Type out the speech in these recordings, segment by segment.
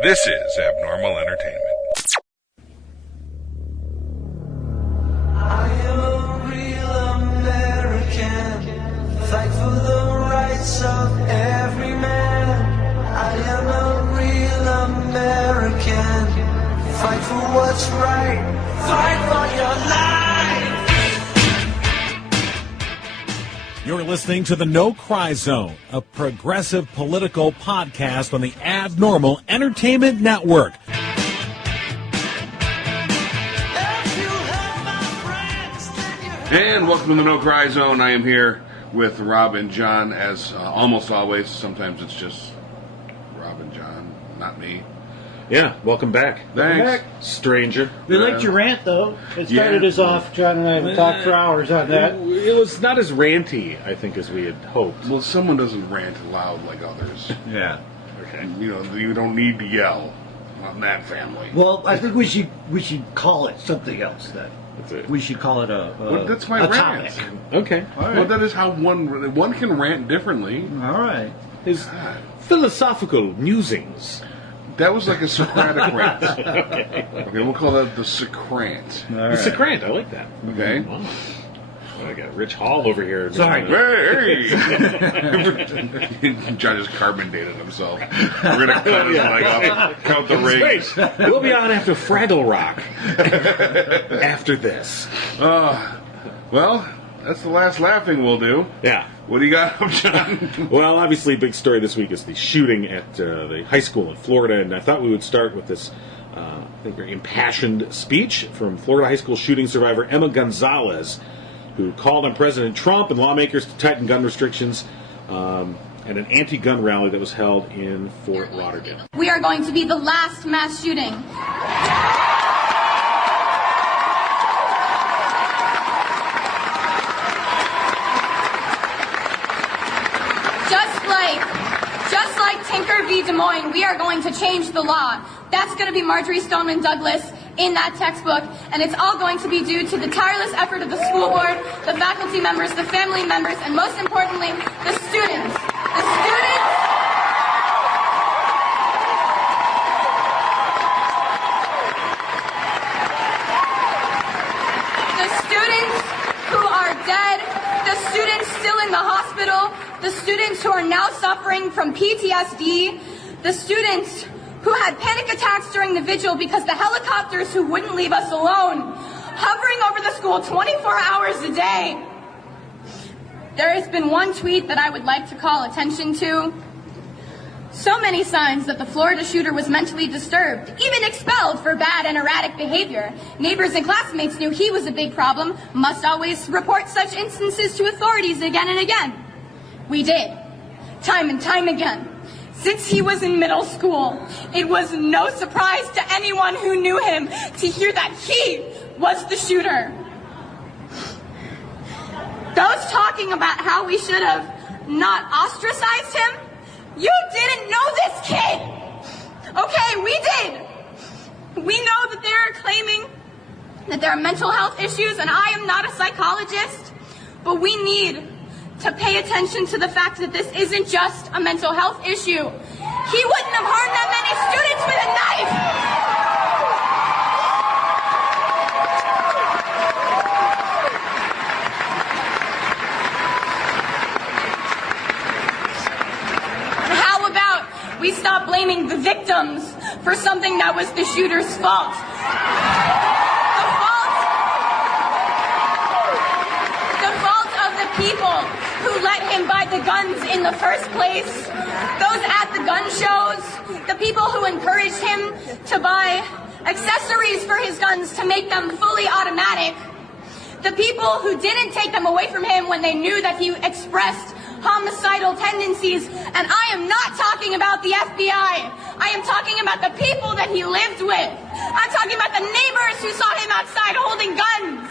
This is Abnormal Entertainment. I am a real American, fight for the rights of every man. I am a real American, fight for what's right, fight for your life. You're listening to the No Cry Zone, a progressive political podcast on the Abnormal Entertainment Network. And welcome to the No Cry Zone. I am here with Rob and John, as almost always. Sometimes it's just Rob and John, not me. Yeah, welcome back. Thanks. Stranger. We liked your rant, though. It started us off. John and I have talked for hours on that. It was not as ranty, I think, as we had hoped. Well, someone doesn't rant loud like others. Yeah. Okay. You know, you don't need to yell on that family. Well, I think we should call it something else then. That's it. We should call it Well, that's my a rant. topic. Okay. All right. Well, that is how one can rant differently. All right. His God. philosophical musings. That was like a Socratic rant. Okay, we'll call that the Socrant. All The right. Socrant, I like that. Okay. Wow. Well, I got Rich Hall over here. Sorry. Hey! John just carbon dated himself. We're gonna cut his leg off, count the rings. Great. We'll be on after Fraggle Rock. After this. Well, that's the last laughing we'll do. Yeah. What do you got up, John? Well, obviously, big story this week is the shooting at the high school in Florida, and I thought we would start with this, I think, very impassioned speech from Florida high school shooting survivor Emma Gonzalez, who called on President Trump and lawmakers to tighten gun restrictions at an anti-gun rally that was held in Fort Lauderdale. We are going to be the last mass shooting. Just like Tinker v. Des Moines, we are going to change the law. That's going to be Marjory Stoneman Douglas in that textbook, and it's all going to be due to the tireless effort of the school board, the faculty members, the family members, and most importantly, the students. The students who are dead, the students still in the hospital, the students who are now suffering from PTSD, the students who had panic attacks during the vigil because the helicopters who wouldn't leave us alone, hovering over the school 24 hours a day. There has been one tweet that I would like to call attention to. So many signs that the Florida shooter was mentally disturbed, even expelled for bad and erratic behavior. Neighbors and classmates knew he was a big problem, must always report such instances to authorities again and again. We did, time and time again. Since he was in middle school, it was no surprise to anyone who knew him to hear that he was the shooter. Those talking about how we should have not ostracized him, you didn't know this kid. Okay, we did. We know that they're claiming that there are mental health issues, and I am not a psychologist, but we need to pay attention to the fact that this isn't just a mental health issue. He wouldn't have harmed that many students with a knife. And how about we stop blaming the victims for something that was the shooter's fault? The fault of the people who let him buy the guns in the first place, those at the gun shows, the people who encouraged him to buy accessories for his guns to make them fully automatic, the people who didn't take them away from him when they knew that he expressed homicidal tendencies. And I am not talking about the FBI. I am talking about the people that he lived with. I'm talking about the neighbors who saw him outside holding guns.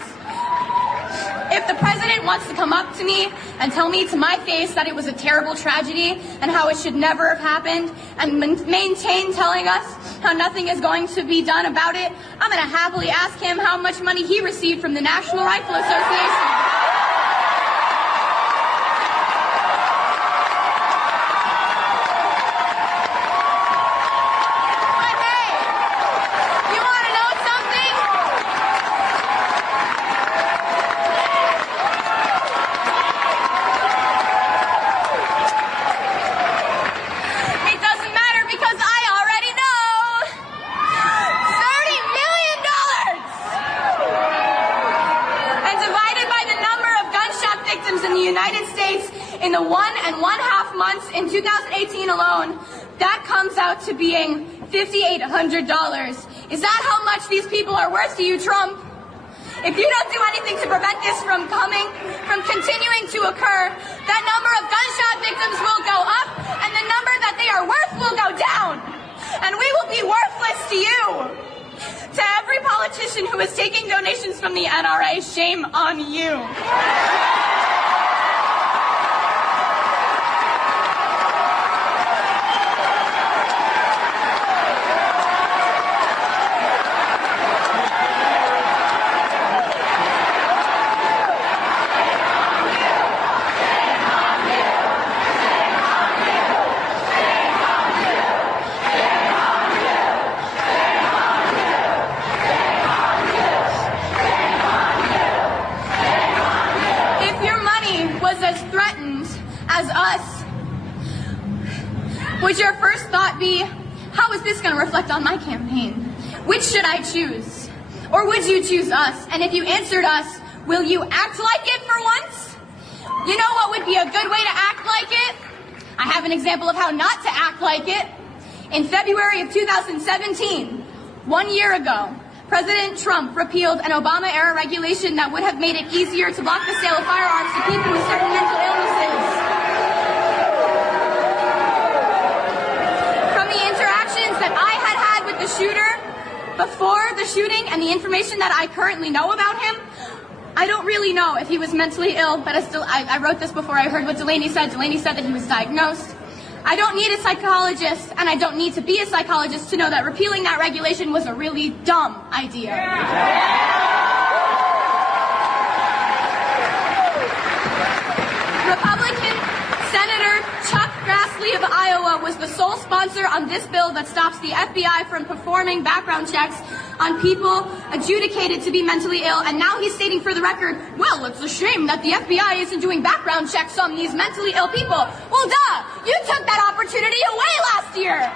If the president wants to come up to me and tell me to my face that it was a terrible tragedy and how it should never have happened, and maintain telling us how nothing is going to be done about it, I'm going to happily ask him how much money he received from the National Rifle Association. 1.5 months in 2018 alone, that comes out to being $5,800. Is that how much these people are worth to you, Trump? If you don't do anything to prevent this from continuing to occur, that number of gunshot victims will go up, and the number that they are worth will go down. And we will be worthless to you. To every politician who is taking donations from the NRA, shame on you. Would your first thought be, how is this going to reflect on my campaign? Which should I choose? Or would you choose us? And if you answered us, will you act like it for once? You know what would be a good way to act like it? I have an example of how not to act like it. In February of 2017, 1 year ago, President Trump repealed an Obama-era regulation that would have made it easier to block the sale of firearms to people with certain mental illnesses. That I had with the shooter before the shooting and the information that I currently know about him, I don't really know if he was mentally ill, but I wrote this before I heard what Delaney said. Delaney said that he was diagnosed. I don't need a psychologist, and I don't need to be a psychologist to know that repealing that regulation was a really dumb idea. Republican Senator Chuck Grassley of Iowa was the sole sponsor on this bill that stops the FBI from performing background checks on people adjudicated to be mentally ill, and now he's stating for the record, well, it's a shame that the FBI isn't doing background checks on these mentally ill people. Well, duh! You took that opportunity away last year!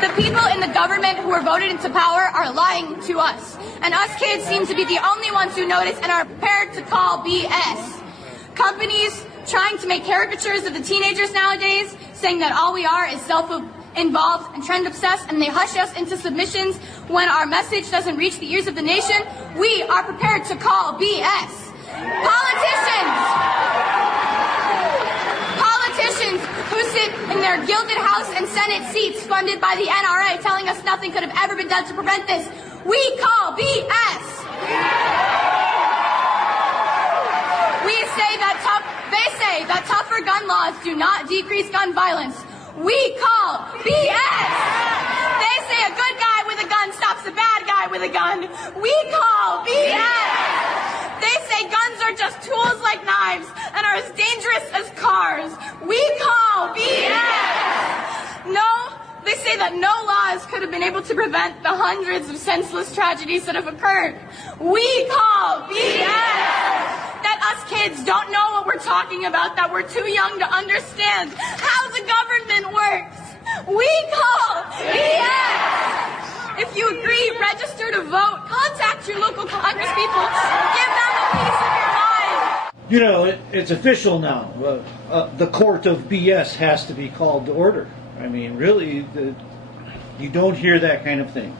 The people in the government who were voted into power are lying to us. And us kids seem to be the only ones who notice and are prepared to call BS. Companies trying to make caricatures of the teenagers nowadays, saying that all we are is self-involved and trend-obsessed, and they hush us into submissions when our message doesn't reach the ears of the nation. We are prepared to call BS. Politicians who sit in their gilded House and Senate seats funded by the NRA telling us nothing could have ever been done to prevent this. We call BS. They say that tougher gun laws do not decrease gun violence. We call BS. They say a good guy with a gun stops a bad guy with a gun. We call BS. They say guns are just tools like knives and are as dangerous as cars. We call BS. No, they say that no laws could have been able to prevent the hundreds of senseless tragedies that have occurred. We call BS. That us kids don't know what we're talking about, that we're too young to understand how the government works. We call BS. If you agree, register to vote. Contact your local congresspeople. Give them a piece of your mind. You know, it's official now. The court of BS has to be called to order. I mean, really, you don't hear that kind of thing.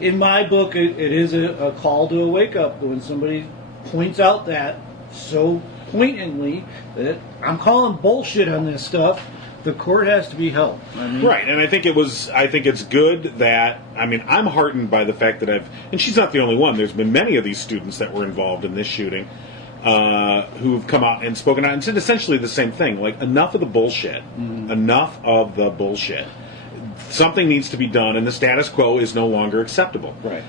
In my book, it is a call to a wake-up when somebody points out that so pointedly that I'm calling bullshit on this stuff. The court has to be held. I mean, right, and I think it's good that, I'm heartened by the fact that and she's not the only one, there's been many of these students that were involved in this shooting who've come out and spoken out and said essentially the same thing, like, enough of the bullshit. Mm-hmm. Enough of the bullshit. Something needs to be done, and the status quo is no longer acceptable. Right.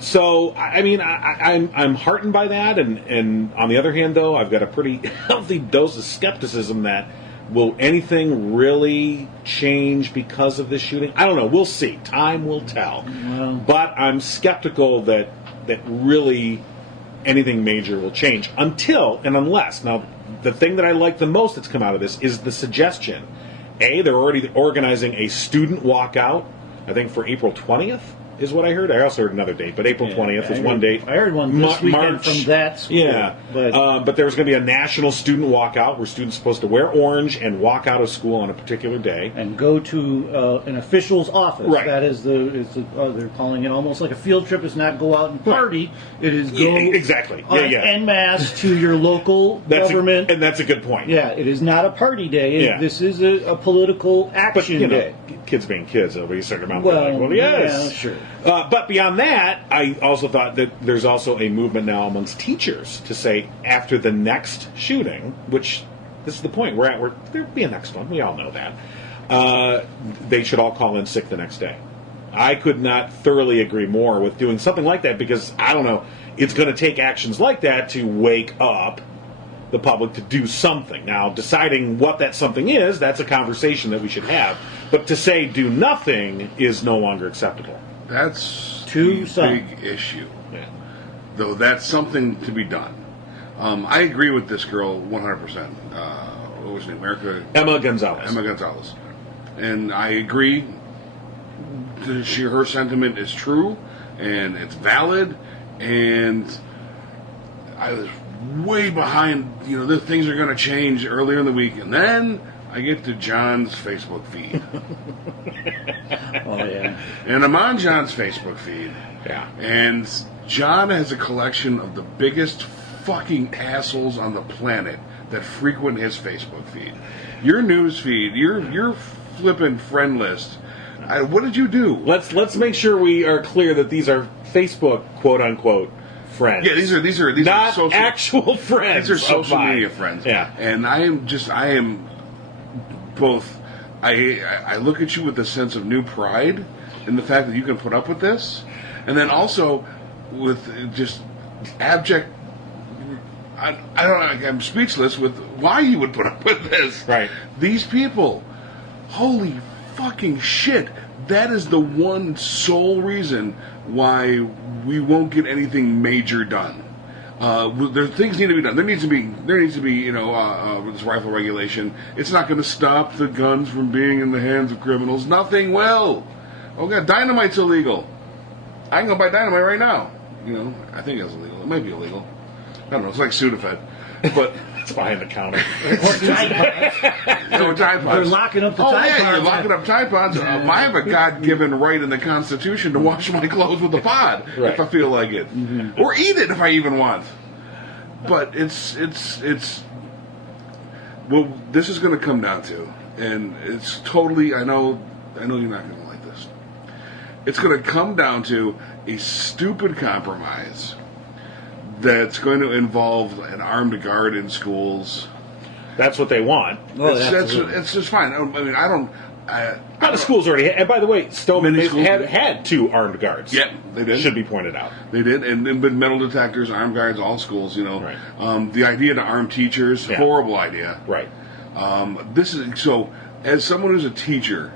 So, I'm heartened by that, and on the other hand, though, I've got a pretty healthy dose of skepticism that will anything really change because of this shooting? I don't know. We'll see. Time will tell. Well, but I'm skeptical that really anything major will change until and unless. Now, the thing that I like the most that's come out of this is the suggestion. They're already organizing a student walkout, I think, for April 20th. is what I heard. I also heard another date, but April 20th is one date. I heard one this weekend March, from that school. Yeah, but there was going to be a national student walkout where students are supposed to wear orange and walk out of school on a particular day. And go to an official's office. Right. That is they're calling it almost like a field trip. It's not go out and party. It is go exactly. en masse to your local government. And that's a good point. Yeah, it is not a party day. This is a political action day. Kids being kids, there'll be a certain amount. Well, yes. Yeah, sure. But beyond that, I also thought that there's also a movement now amongst teachers to say after the next shooting, which this is the point we're at, where there'll be a next one. We all know that. They should all call in sick the next day. I could not thoroughly agree more with doing something like that because, I don't know, it's going to take actions like that to wake up the public to do something. Now, deciding what that something is, that's a conversation that we should have. But to say do nothing is no longer acceptable. That's Too a big issue. Yeah. Though that's something to be done. I agree with this girl 100%. What was her name? Emma Gonzalez. Emma Gonzalez. And I agree. Her sentiment is true, and it's valid, and I was way behind, the things are going to change earlier in the week, and then I get to John's Facebook feed. Oh, yeah. And I'm on John's Facebook feed. Yeah. And John has a collection of the biggest fucking assholes on the planet that frequent his Facebook feed. Your news feed, your flippin' friend list. What did you do? Let's make sure we are clear that these are Facebook quote unquote friends. Yeah, these are not social, actual friends. These are social media friends. Yeah. And I am both. I look at you with a sense of new pride in the fact that you can put up with this, and then also with just abject. I don't know. I'm speechless with why you would put up with this. Right. These people, holy fucking shit! That is the one sole reason why we won't get anything major done. Things need to be done. There needs to be this rifle regulation. It's not going to stop the guns from being in the hands of criminals. Nothing will. Oh god, dynamite's illegal. I can go buy dynamite right now. I think it's illegal. It might be illegal. I don't know. It's like Sudafed, but it's behind the counter. Or Tide Pods. Tide Pods. They're locking up the Tide Pods. You're locking up Tide Pods. I have a God-given right in the Constitution to wash my clothes with a pod if I feel like it, or eat it if I even want. But it's well, this is going to come down to, and it's totally. I know you're not going to like this. It's going to come down to a stupid compromise that's going to involve an armed guard in schools. That's what they want. Well, it's just fine. I mean, I don't. A lot of schools already. And by the way, Stoneman had 2 armed guards. Yeah, they did. Should be pointed out. They did, and with metal detectors, armed guards, all schools. Right. The idea to arm teachers, horrible idea. Right. This is so. As someone who's a teacher,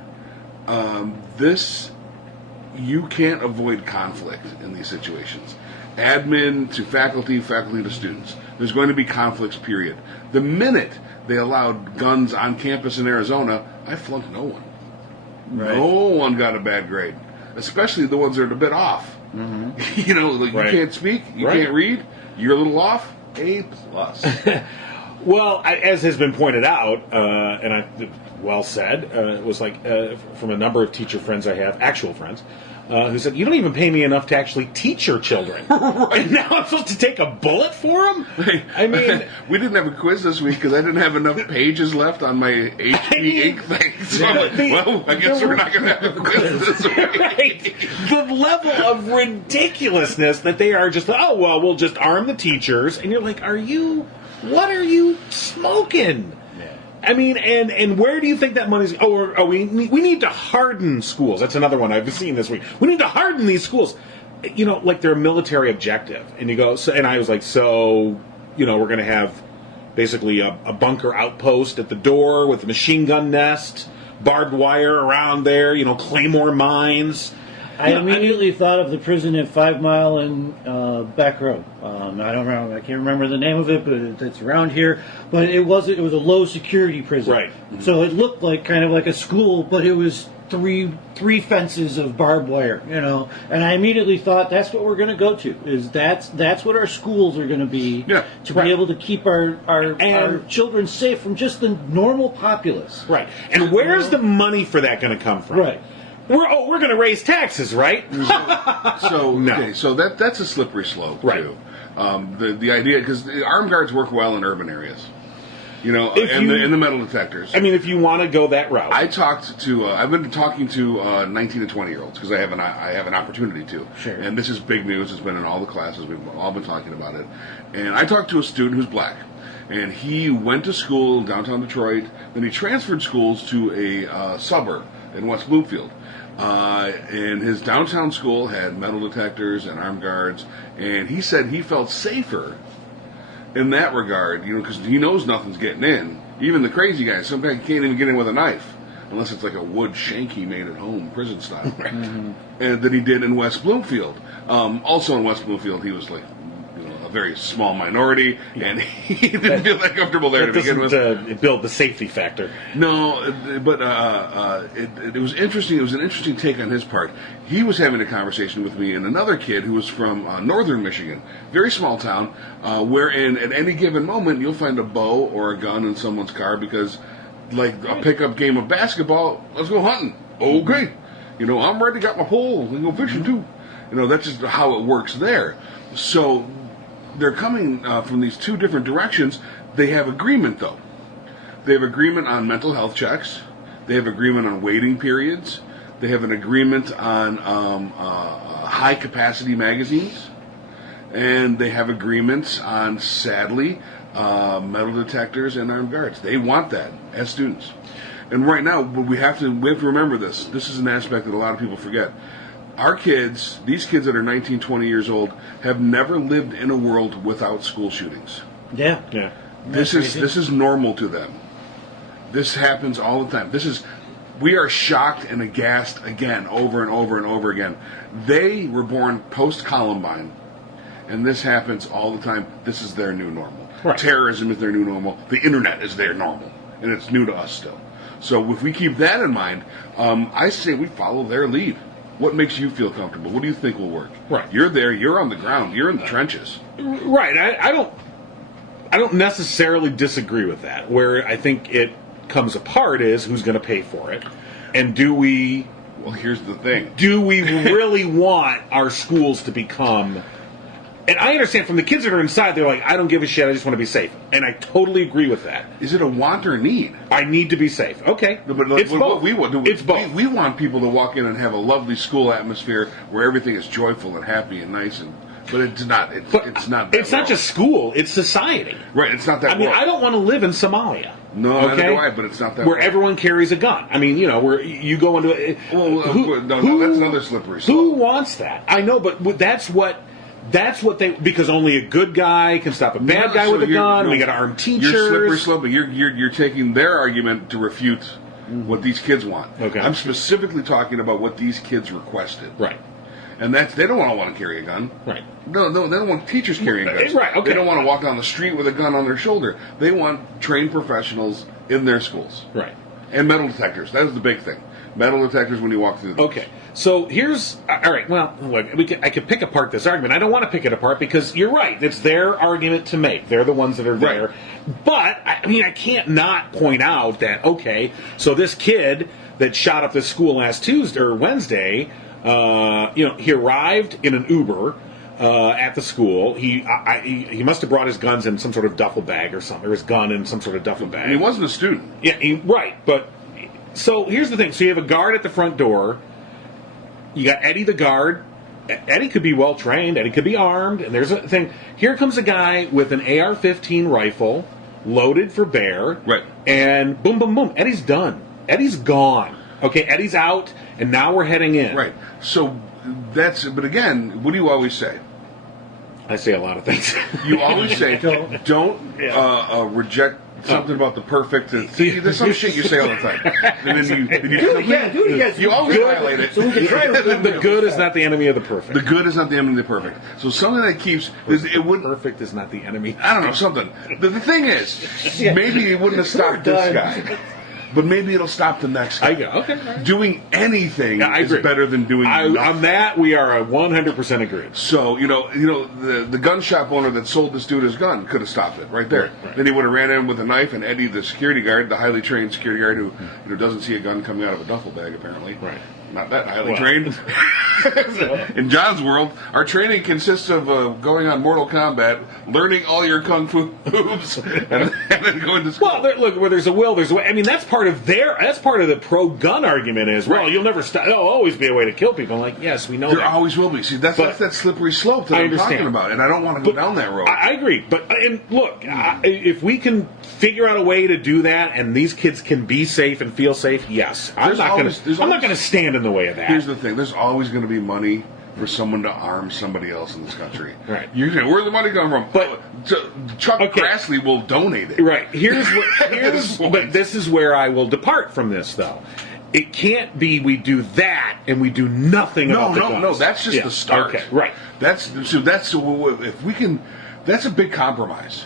you can't avoid conflict in these situations. Admin to faculty, faculty to students. There's going to be conflicts, period. The minute they allowed guns on campus in Arizona, I flunked no one. Right. No one got a bad grade, especially the ones that are a bit off. Mm-hmm. You can't speak, you can't read, you're a little off, A+. Well, as has been pointed out, and well said, it was like from a number of teacher friends I have, actual friends, who said, you don't even pay me enough to actually teach your children. Right. And now I'm supposed to take a bullet for them? I mean... we didn't have a quiz this week because I didn't have enough pages left on my HP ink thing. So I guess we're not going to have a quiz this week. Right. The level of ridiculousness that they are just, we'll just arm the teachers. And you're like, what are you smoking? I mean, and where do you think that money's... we need to harden schools. That's another one I've seen this week. We need to harden these schools. Like they're a military objective. And you go... and I was like, we're going to have basically a bunker outpost at the door with a machine gun nest, barbed wire around there, claymore mines... I immediately thought of the prison at 5 Mile and Back Road. I can't remember the name of it, but it's around here. But it was a low security prison. Right. So it looked like kind of like a school, but it was three fences of barbed wire, and I immediately thought that's what we're going to go to. Is that's what our schools are going to be to be able to keep our children safe from just the normal populace. Right. And where's the money for that going to come from? Right. We're going to raise taxes, right? So No. okay, so that's a slippery slope Right. too. The idea, because armed guards work well in urban areas, If and you- the metal detectors. I mean, if you want to go that route. I've been talking to 19 to 20 year olds because I have an opportunity to. Sure. And this is big news. It's been in all the classes. We've all been talking about it. And I talked to a student who's black, and he went to school in downtown Detroit. Then he transferred schools to a suburb in West Bloomfield. And his downtown school had metal detectors and armed guards, and he said he felt safer in that regard, because he knows nothing's getting in. Even the crazy guys, sometimes can't even get in with a knife, unless it's like a wood shank he made at home, prison style. And that he did in West Bloomfield. Also in West Bloomfield, he was like, a very small minority, and he didn't feel that comfortable there that to begin with. doesn't build the safety factor. No, but it was interesting. It was an interesting take on his part. He was having a conversation with me and another kid who was from northern Michigan, very small town, wherein at any given moment you'll find a bow or a gun in someone's car because, like a pickup game of basketball, let's go hunting. Okay, I'm ready. Got my pole. We go fishing too. That's just how it works there. So they're coming from these two different directions. They have agreement, though. They have agreement on mental health checks. They have agreement on waiting periods. They have an agreement on high-capacity magazines. And they have agreements on, sadly, metal detectors and armed guards. They want that as students. And right now, we have to remember this. This is an aspect that a lot of people forget. Our kids, these kids that are 19, 20 years old, have never lived in a world without school shootings. Yeah. This is normal to them. This happens all the time. We are shocked and aghast again, over and over and over again. They were born post-Columbine, and this happens all the time. This is their new normal. Right. Terrorism is their new normal. The internet is their normal, and it's new to us still. So if we keep that in mind, I say we follow their lead. What makes you feel comfortable? What do you think will work? Right. You're there. You're on the ground. You're in the trenches. Right. I don't necessarily disagree with that. Where I think it comes apart is who's going to pay for it, and do we? Well, here's the thing. Do we really want our schools to become? And I understand from the kids that are inside, they're like, I don't give a shit. I just want to be safe, and I totally agree with that. Is it a want or need? I need to be safe. Okay, No, but it's what both. we want. It's both. We want people to walk in and have a lovely school atmosphere where everything is joyful and happy and nice, but it's not. But it's not. That It's not world. just school. It's society. Right. It's not that. I mean, world. I don't want to live in Somalia. No, okay? neither do I. But it's not that. Where world. everyone carries a gun. I mean, where you go into it. No, that's another slippery slope. Who wants that? I know, but that's what they, because only a good guy can stop a bad guy with a gun. We got armed teachers. You're slippery slope. You're taking their argument to refute what these kids want. Okay. I'm specifically talking about what these kids requested. Right. And they don't want to carry a gun. Right. No, they don't want teachers carrying guns. Right, okay. They don't want to walk down the street with a gun on their shoulder. They want trained professionals in their schools. Right. And metal detectors. That is the big thing. Metal detectors when you walk through the doors. Okay. So here's all right. Well, look, I could pick apart this argument. I don't want to pick it apart because you're right. It's their argument to make. They're the ones that are there. Right. But I can't not point out that so this kid that shot up this school last Tuesday or Wednesday, he arrived in an Uber at the school. He must have brought his guns in some sort of duffel bag or something, or his gun in some sort of duffel bag. And he wasn't a student. Yeah, right. But so here's the thing. So you have a guard at the front door. You got Eddie the guard. Eddie could be well trained. Eddie could be armed. And there's a thing. Here comes a guy with an AR-15 rifle, loaded for bear. Right. And boom, boom, boom. Eddie's done. Eddie's gone. Okay, Eddie's out, and now we're heading in. Right. So but again, what do you always say? I say a lot of things. You always say, don't reject something about the perfect. See, there's some shit you say all the time. And then you Do it again. You always violate it. So we can try it. The good is not the enemy of the perfect. The good is not the enemy of the perfect. So something that keeps it would. Perfect is not the enemy. I don't know something. The thing is, maybe it wouldn't have stopped this guy. but maybe it'll stop the next guy. Okay. Right. Doing anything I is agree. better than doing nothing. On that, we are 100% agreed. So, the gun shop owner that sold this dude his gun could have stopped it right there. Right. Then he would have ran in with a knife, and Eddie, the security guard, the highly trained security guard who doesn't see a gun coming out of a duffel bag, apparently. Right. Not that highly trained. In John's world, our training consists of going on Mortal Kombat, learning all your kung fu moves, and then going to school. Well, look, where there's a will, there's a way. I mean, that's part of the pro-gun argument is, well, you'll never stop. There'll always be a way to kill people. I'm like, yes, we know there that. always will be. See, that's that slippery slope that I'm talking about, and I don't want to go down that road. I agree. But, and look, if we can figure out a way to do that and these kids can be safe and feel safe, yes. I'm not going to stand in the way of that. Here's the thing. There's always going to be money for someone to arm somebody else in this country. Right. You say, where's the money come from? But Chuck Grassley will donate it. Right. But this is where I will depart from this, though. It can't be we do that and we do nothing about the guns. No. That's just the start. Okay. Right. That's if we can. That's a big compromise.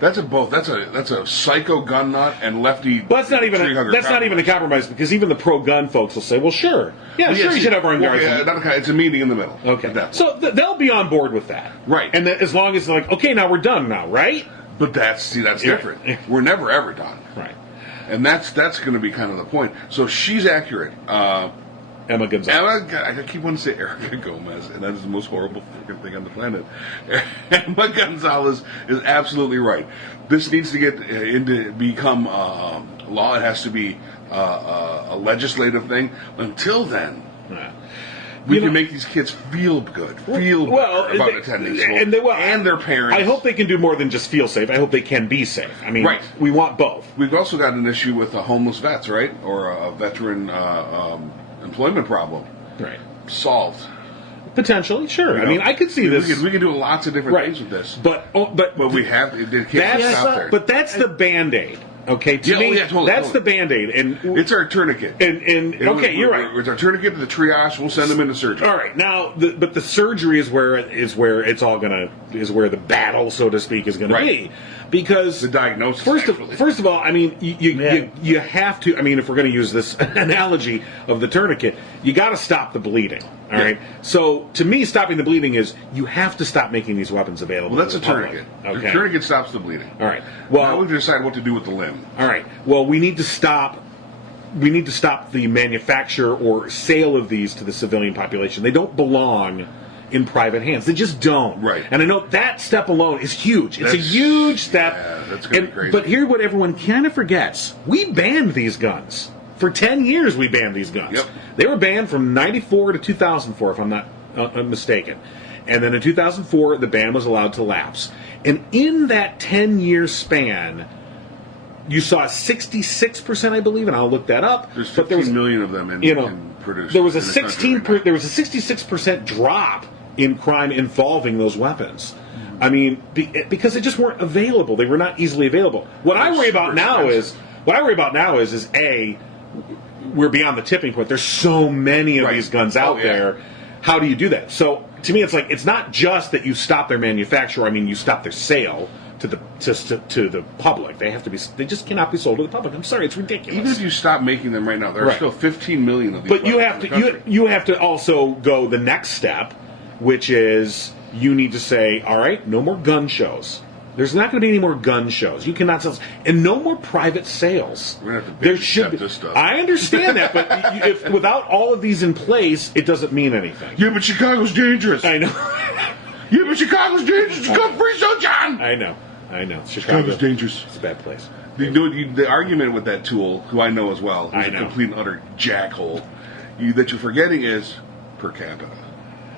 That's a psycho gun nut and lefty. But that's not even a compromise because even the pro-gun folks will say, "Well, sure, you should have armed guards." It's a meeting in the middle. Okay, so they'll be on board with that, right? And as long as they're like, "Okay, now we're done now," right? But that's different. We're never ever done, right? And that's going to be kind of the point. So she's accurate. Emma Gonzalez. I keep wanting to say Erica Gomez, and that is the most horrible fucking thing on the planet. Emma Gonzalez is absolutely right. This needs to become law. It has to be a legislative thing. Until then, we can make these kids feel good, about attending school, and their parents. I hope they can do more than just feel safe. I hope they can be safe. I mean, we want both. We've also got an issue with homeless vets, right, or a veteran employment problem, right? Solved. Potentially, sure. I mean, I could see this. We can do lots of different things with this. But we have it can't stop there. But that's the Band-Aid. Okay, to me, that's the Band-Aid, and it's our tourniquet. And you're right. It's our tourniquet to the triage. We'll send them into surgery. All right, now, but the surgery is where it's all where the battle, so to speak, is gonna be, because the diagnosis. First of all, I mean, you have to. I mean, if we're going to use this analogy of the tourniquet, you got to stop the bleeding. All right. So to me, stopping the bleeding is you have to stop making these weapons available. Well, that's to a the public. tourniquet. Okay. The tourniquet stops the bleeding. All right. Well, now we decide what to do with the limb. All right. Well, we need to stop the manufacture or sale of these to the civilian population. They don't belong in private hands. They just don't. Right. And I know that step alone is huge. It's a huge step. Yeah, that's going to be crazy. But here's what everyone kind of forgets. We banned these guns. For 10 years, we banned these guns. Yep. They were banned from 94 to 2004, if I'm not mistaken. And then in 2004, the ban was allowed to lapse. And in that 10-year span, you saw 66%, I believe, and I'll look that up. There's 15 million of them in produced. There was a 66% drop in crime involving those weapons. I mean, because they just weren't available. They were not easily available. What I worry about now is A, we're beyond the tipping point. There's so many of these guns out there. How do you do that? So to me, it's like it's not just that you stop their manufacture. I mean, you stop their sale to the public. They just cannot be sold to the public. I'm sorry, it's ridiculous. Even if you stop making them right now, there are still 15 million of these. But you have to also go the next step, which is you need to say, all right, no more gun shows. There's not going to be any more gun shows. You cannot sell, and no more private sales. We're going to have to accept this stuff. I understand that, but if without all of these in place, it doesn't mean anything. Yeah, but Chicago's dangerous. I know. Yeah, but Chicago's dangerous. It's gun free zone, John. I know. Chicago's dangerous. It's a bad place. The argument with that tool, who I know as well, who's a complete and utter jackhole, that you're forgetting is per capita.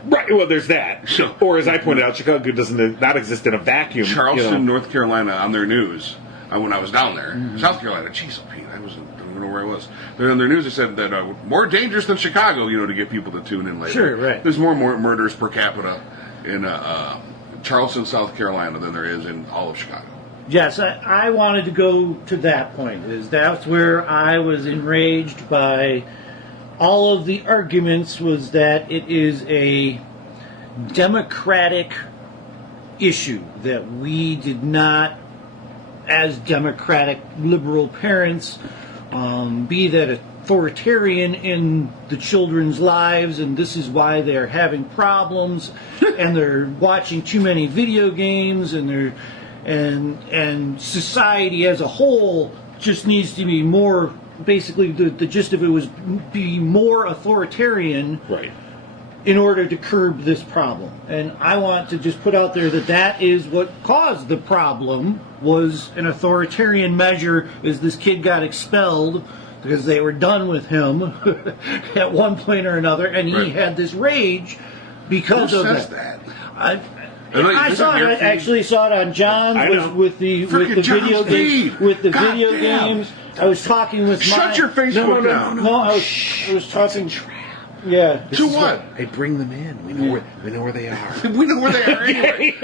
Right, well, there's that. Or, as I pointed out, Chicago does not exist in a vacuum. Charleston, North Carolina, on their news, when I was down there, South Carolina, jeez, Pete, I don't know where I was. They're on their news, they said that more dangerous than Chicago, to get people to tune in later. Sure, right. There's more murders per capita in Charleston, South Carolina than there is in all of Chicago. Yes, I wanted to go to that point. That's where I was enraged by all of the arguments was that it is a democratic issue that we did not, as democratic liberal parents, be that authoritarian in the children's lives, and this is why they're having problems, and they're watching too many video games, and society as a whole just needs to be more. Basically, the gist of it was be more authoritarian, Right. in order to curb this problem. And I want to just put out there that is what caused the problem, was an authoritarian measure, as this kid got expelled because they were done with him at one point or another, and he had this rage because Who of says that. that? I saw it. I actually saw it on John with the video games. With the video games, I was talking with. Shut your Facebook down. No, I was talking. Yeah. To what? Hey, bring them in. We know where they are. We know where they are anyway.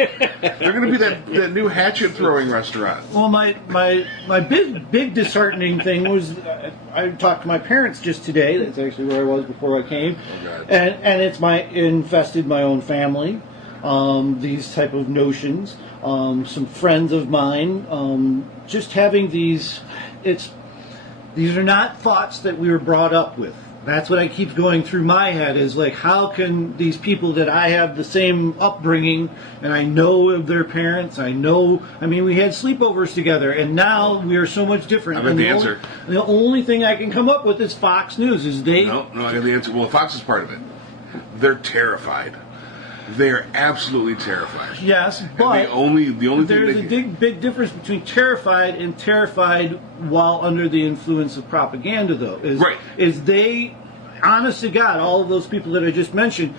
They're going to be that new hatchet throwing restaurant. Well, my big disheartening thing was I talked to my parents just today. That's actually where I was before I came, and it's infested my own family. These type of notions. Some friends of mine just having these. These are not thoughts that we were brought up with. That's what I keep going through my head, is like, how can these people that I have the same upbringing, and I know of their parents, we had sleepovers together, and now we are so much different. I got the answer. The only thing I can come up with is Fox News. No, I got the answer. Well, Fox is part of it. They're terrified. They're absolutely terrified. Yes, but the only thing there's a big difference between terrified and terrified while under the influence of propaganda, though. Is they, honest to God, all of those people that I just mentioned,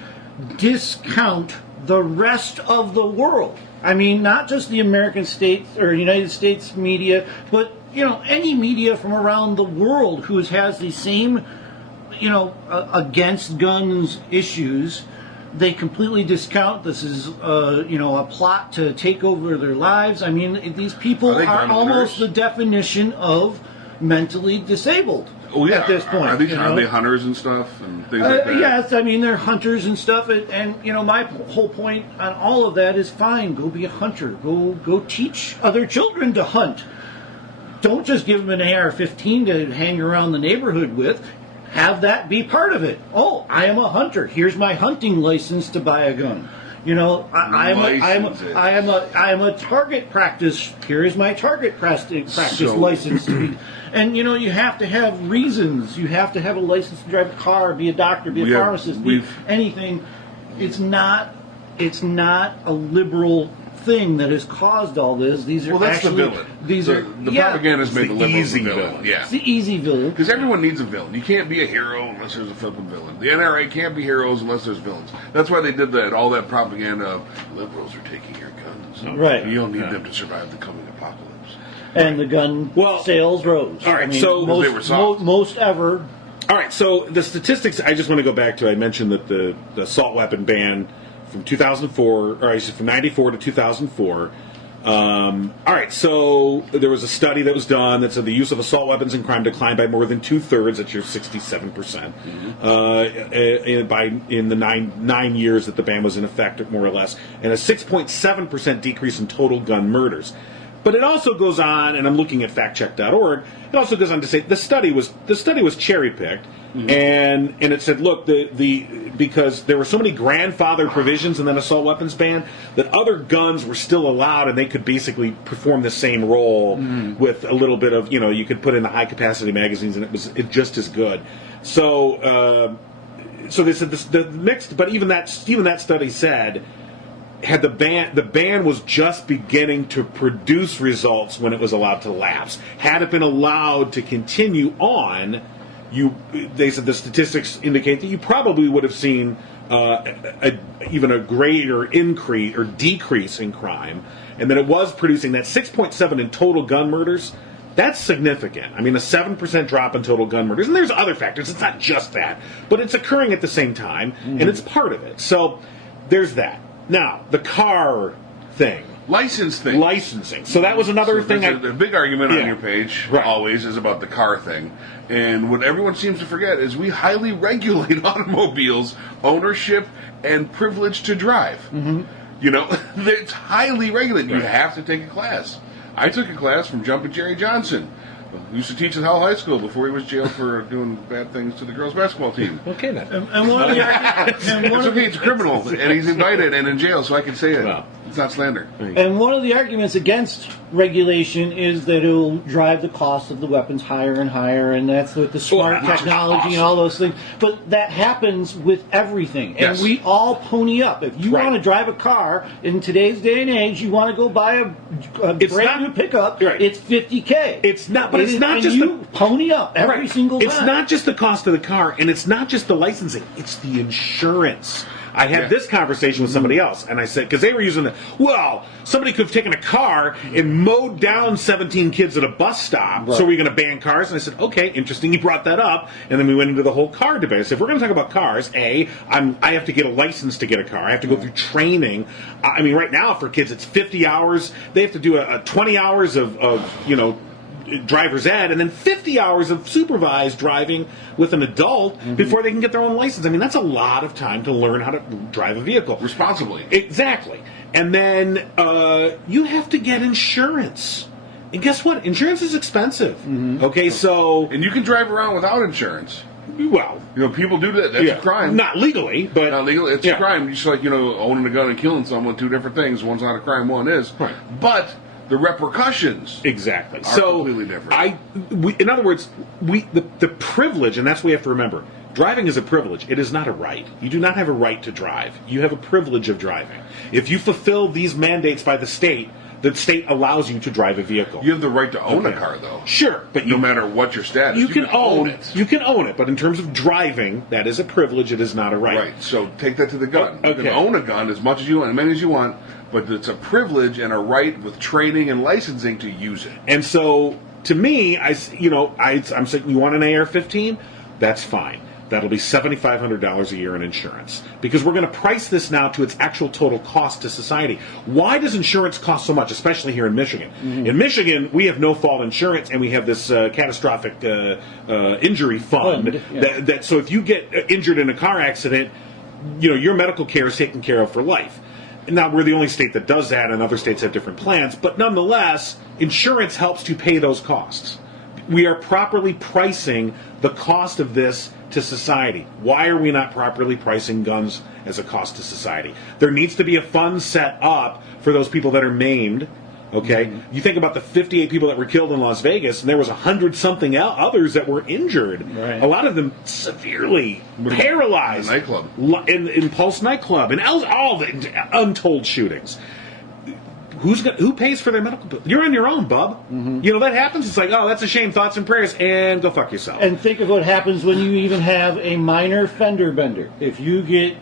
discount the rest of the world. I mean, not just the American states or United States media, but any media from around the world who has the same, against guns issues. They completely discount this is, a plot to take over their lives. I mean, these people are almost the definition of mentally disabled at this point. Are they hunters and stuff and things like that? Yes, I mean, they're hunters and stuff. And my whole point on all of that is fine. Go be a hunter. Go teach other children to hunt. Don't just give them an AR-15 to hang around the neighborhood with. Have that be part of it. Oh, I am a hunter. Here's my hunting license to buy a gun. I am a target practice. Here is my target practice license to be. And you have to have reasons. You have to have a license to drive a car, be a doctor, be a pharmacist, be anything. It's not a liberal thing that has caused all this. These are that's the villain. The propaganda has made the liberals the villain. Yeah, it's the easy villain. Because everyone needs a villain. You can't be a hero unless there's a flipping villain. The NRA can't be heroes unless there's villains. That's why they did all that propaganda of liberals are taking your guns. Right. You don't need them to survive the coming apocalypse. And the gun sales rose. All right, so they were soft. Most ever. All right, so the statistics. I just want to go back to. I mentioned that the assault weapon ban from 2004, or I said from 94 to 2004. All right, so there was a study that was done that said the use of assault weapons in crime declined by more than 2/3. That's your 67%. In the nine years that the ban was in effect, more or less, and a 6.7% decrease in total gun murders. But it also goes on, and I'm looking at factcheck.org. It also goes on to say the study was cherry picked, and it said, look, because there were so many grandfather provisions in that assault weapons ban that other guns were still allowed, and they could basically perform the same role with a little bit of you could put in the high capacity magazines, and it was just as good. So they said the mixed, but even that study said. Had the ban was just beginning to produce results when it was allowed to lapse. Had it been allowed to continue on, they said the statistics indicate that you probably would have seen even a greater increase or decrease in crime, and that it was producing that 6.7 in total gun murders. That's significant. I mean, a 7% drop in total gun murders, and there's other factors. It's not just that, but it's occurring at the same time, and it's part of it. So there's that. Now, the car thing. Licensing. So that was another thing. The big argument on your page always is about the car thing. And what everyone seems to forget is we highly regulate automobiles, ownership, and privilege to drive. It's highly regulated. You have to take a class. I took a class from Jumpin' Jerry Johnson. He used to teach at Howell High School before he was jailed for doing bad things to the girls' basketball team. Okay, then. And one of the arguments, It's okay, it's a criminal, and he's indicted and in jail, so I can say it. Wow. It's not slander. and one of the arguments against regulation is that it will drive the cost of the weapons higher and higher, and that's with the smart Well, technology and all those things. But that happens with everything, and Yes. we all pony up. If you Right. want to drive a car in today's day and age, you want to go buy a It's brand not- new pickup. Right. It's $50K. It's not, but it's not and just you pony up every Right. single time. It's not just the cost of the car, and it's not just the licensing. It's the insurance. I had Yeah. this conversation with somebody else, and I said, because they were using the, well, somebody could have taken a car and mowed down 17 kids at a bus stop, so we're going to ban cars? And I said, okay, interesting, you brought that up, and then we went into the whole car debate. I said, if we're going to talk about cars, I have to get a license to get a car. I have to go through training. I mean, right now for kids, it's 50 hours. They have to do a 20 hours of driver's ed, and then 50 hours of supervised driving with an adult before they can get their own license. I mean, that's a lot of time to learn how to drive a vehicle. Responsibly. Exactly. And then you have to get insurance. And guess what? Insurance is expensive. Okay, so... And you can drive around without insurance. Well... People do that. That's a crime. Not legally, but... Not legal. It's a crime. Just like, owning a gun and killing someone, two different things. One's not a crime, one is. Right. But the repercussions Exactly. are So completely different. in other words, the privilege, and that's what we have to remember. Driving is a privilege. It is not a right. You do not have a right to drive. You have a privilege of driving. If you fulfill these mandates by the state allows you to drive a vehicle. You have the right to own a car, though. Sure, but No matter what your status. you can own it. You can own it, but in terms of driving, that is a privilege. It is not a right. Right. So take that to the gun. You Okay. can own a gun as much as you want, as many as you want, but it's a privilege and a right with training and licensing to use it. And so, to me, I'm saying, you want an AR-15? That's fine. That'll be $7,500 a year in insurance. Because we're going to price this now to its actual total cost to society. Why does insurance cost so much, especially here in Michigan? In Michigan, we have no-fault insurance, and we have this catastrophic injury fund. That so if you get injured in a car accident, your medical care is taken care of for life. Now, we're the only state that does that, and other states have different plans. But nonetheless, insurance helps to pay those costs. We are properly pricing the cost of this to society. Why are we not properly pricing guns as a cost to society? There needs to be a fund set up for those people that are maimed. Okay, you think about the 58 people that were killed in Las Vegas, and there was 100-something others that were injured. Right. A lot of them severely paralyzed. In a nightclub. In Pulse nightclub, and all the untold shootings. Who pays for their medical bill? You're on your own, bub. That happens. It's like, oh, that's a shame. Thoughts and prayers, and go fuck yourself. And think of what happens when you even have a minor fender bender. If you get,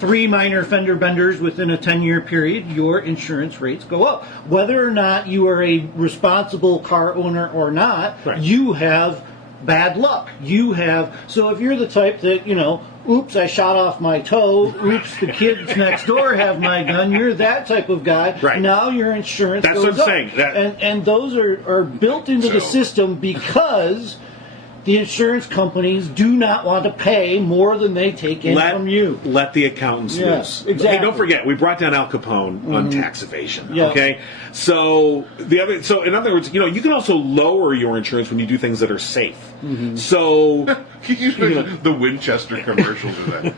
3 minor fender benders within a 10-year period, your insurance rates go up. Whether or not you are a responsible car owner or not, Right. you have bad luck. So if you're the type that, oops, I shot off my toe, oops, the kids next door have my gun, you're that type of guy. Right. Now your insurance That's goes what I'm up. saying. And those are built into the So- system because the insurance companies do not want to pay more than they take in from you. Let the accountants Yeah, loose. exactly. Hey, don't forget, we brought down Al Capone on tax evasion. Yeah. Okay, so in other words, you can also lower your insurance when you do things that are safe. So Can you imagine the Winchester commercials of that?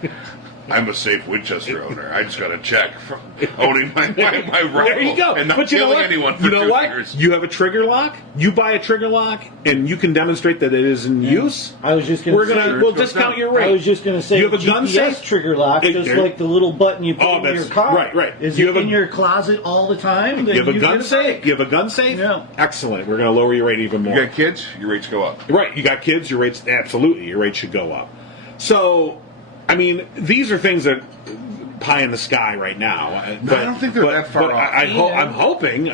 I'm a safe Winchester owner. I just got a check from owning my rifle. there you go. And not But you know killing what? anyone for You know 2 what? years. You have a trigger lock. You buy a trigger lock, and you can demonstrate that it is in use. I was just going to say, We'll goes discount down. your rate. I was just going to say, You have a gun GPS safe? trigger lock, Hey, just there- like the little button you put Oh, in your that's- car. right. Is You it have in a- your closet all the time? Then You have a get gun safe? break. You have a gun safe? Yeah. Excellent. We're going to lower your rate even more. You got kids, your rates go up. Right, you got kids, your rates, absolutely, your rate should go up. So, these are things that pie in the sky right now. But I don't think they're that far but off. I'm hoping.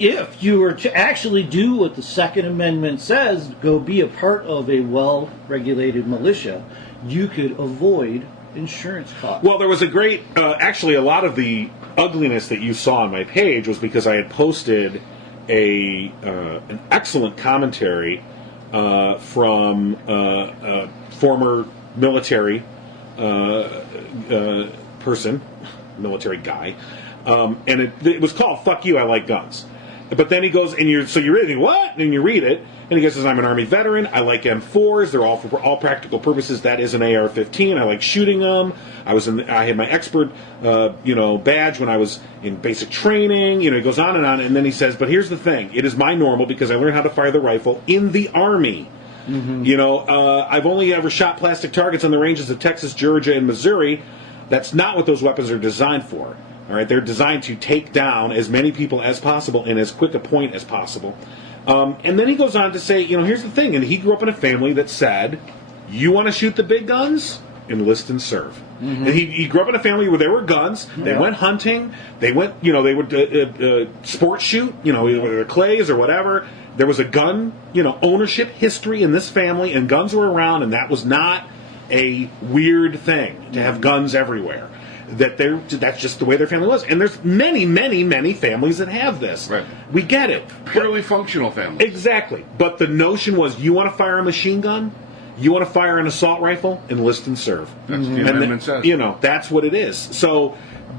If you were to actually do what the Second Amendment says, go be a part of a well-regulated militia, you could avoid insurance costs. Well, there was a great, actually, a lot of the ugliness that you saw on my page was because I had posted an excellent commentary from a former military person, military guy, and it was called "Fuck You, I Like Guns." But then he goes, and you're really, what? And you read it, and he says, I'm an Army veteran. I like M4s. They're all, for all practical purposes, that is an AR-15. I like shooting them. I had my expert, badge when I was in basic training. He goes on, and then he says, but here's the thing. It is my normal because I learned how to fire the rifle in the Army. I've only ever shot plastic targets on the ranges of Texas, Georgia, and Missouri. That's not what those weapons are designed for. All right, they're designed to take down as many people as possible in as quick a point as possible. And then he goes on to say, here's the thing. And he grew up in a family that said, you want to shoot the big guns? Enlist and serve. And he grew up in a family where there were guns. They went hunting. They went, they would sport shoot, whether clays or whatever. There was a gun, ownership history in this family, and guns were around, and that was not a weird thing to have guns everywhere. That's just the way their family was. And there's many, many, many families that have this. Right. We get it. Purely functional families. Exactly. But the notion was, you want to fire a machine gun? You want to fire an assault rifle? Enlist and serve. That's what the amendment says. That's what it is. So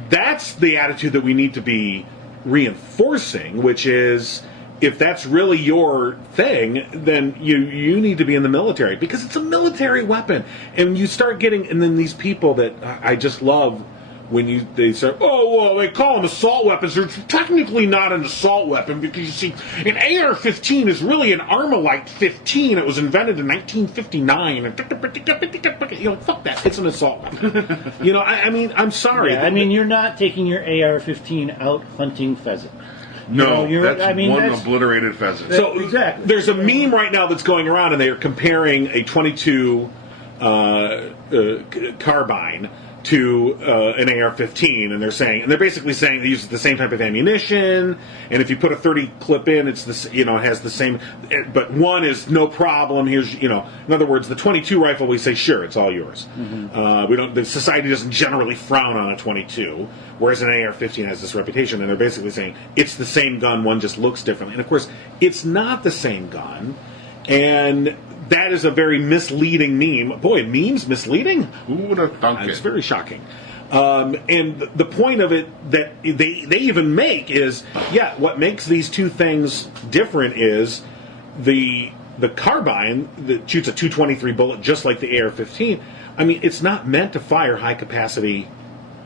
that's the attitude that we need to be reinforcing, which is, if that's really your thing, then you need to be in the military, because it's a military weapon. And you start getting, and then these people that I just love, when they say, they call them assault weapons. They're technically not an assault weapon, because you see, an AR-15 is really an Armalite 15. It was invented in 1959. Fuck that. It's an assault weapon. I'm sorry. Yeah, you're not taking your AR-15 out hunting pheasant. No, that's obliterated pheasant. So exactly. There's a meme right now that's going around, and they are comparing a .22 carbine to an AR-15, and they're basically saying they use the same type of ammunition, and if you put a 30 clip in, it's this, it has the same, but one is no problem. Here's, in other words, the .22 rifle, we say, sure, it's all yours. The society doesn't generally frown on a .22, whereas an AR-15 has this reputation, and they're basically saying it's the same gun, one just looks differently. And of course, it's not the same gun, and that is a very misleading meme. Boy, memes misleading? Who would have thunk it? It's very shocking. And the point of it that they even make is, what makes these two things different is the carbine that shoots a .223 bullet just like the AR-15. It's not meant to fire high capacity,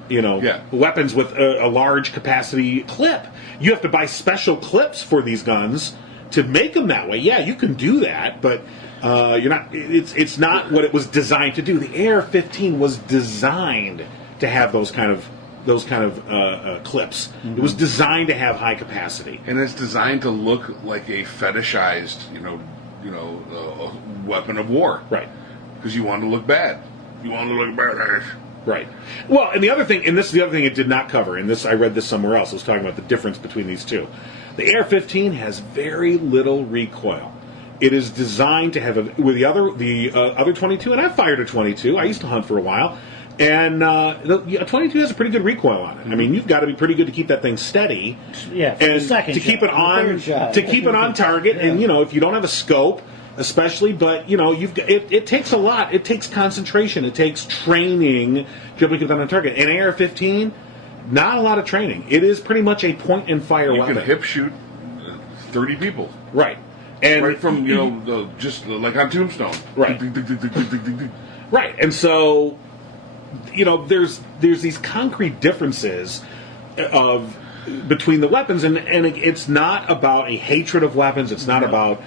weapons with a large capacity clip. You have to buy special clips for these guns to make them that way. Yeah, you can do that, but you're not. It's not what it was designed to do. The AR-15 was designed to have those kind of clips. It was designed to have high capacity, and it's designed to look like a fetishized, weapon of war. Right. Because you want to look bad. You want to look badass. Right. Well, and the other thing, and this is the other thing it did not cover, and this I read this somewhere else. It was talking about the difference between these two. The AR-15 has very little recoil. It is designed to have with the other .22, and I fired a .22. I used to hunt for a while, and a .22 has a pretty good recoil on it. You've got to be pretty good to keep that thing steady. Yeah, for and the second to keep shot, it on target. Yeah. And if you don't have a scope, especially, but it takes a lot. It takes concentration. It takes training to be able to keep that on target. An AR-15, not a lot of training. It is pretty much a point and fire weapon. You can hip shoot 30 people. Right. And right from just like on Tombstone. Right. Right. And so there's these concrete differences between the weapons, and it's not about a hatred of weapons. It's not about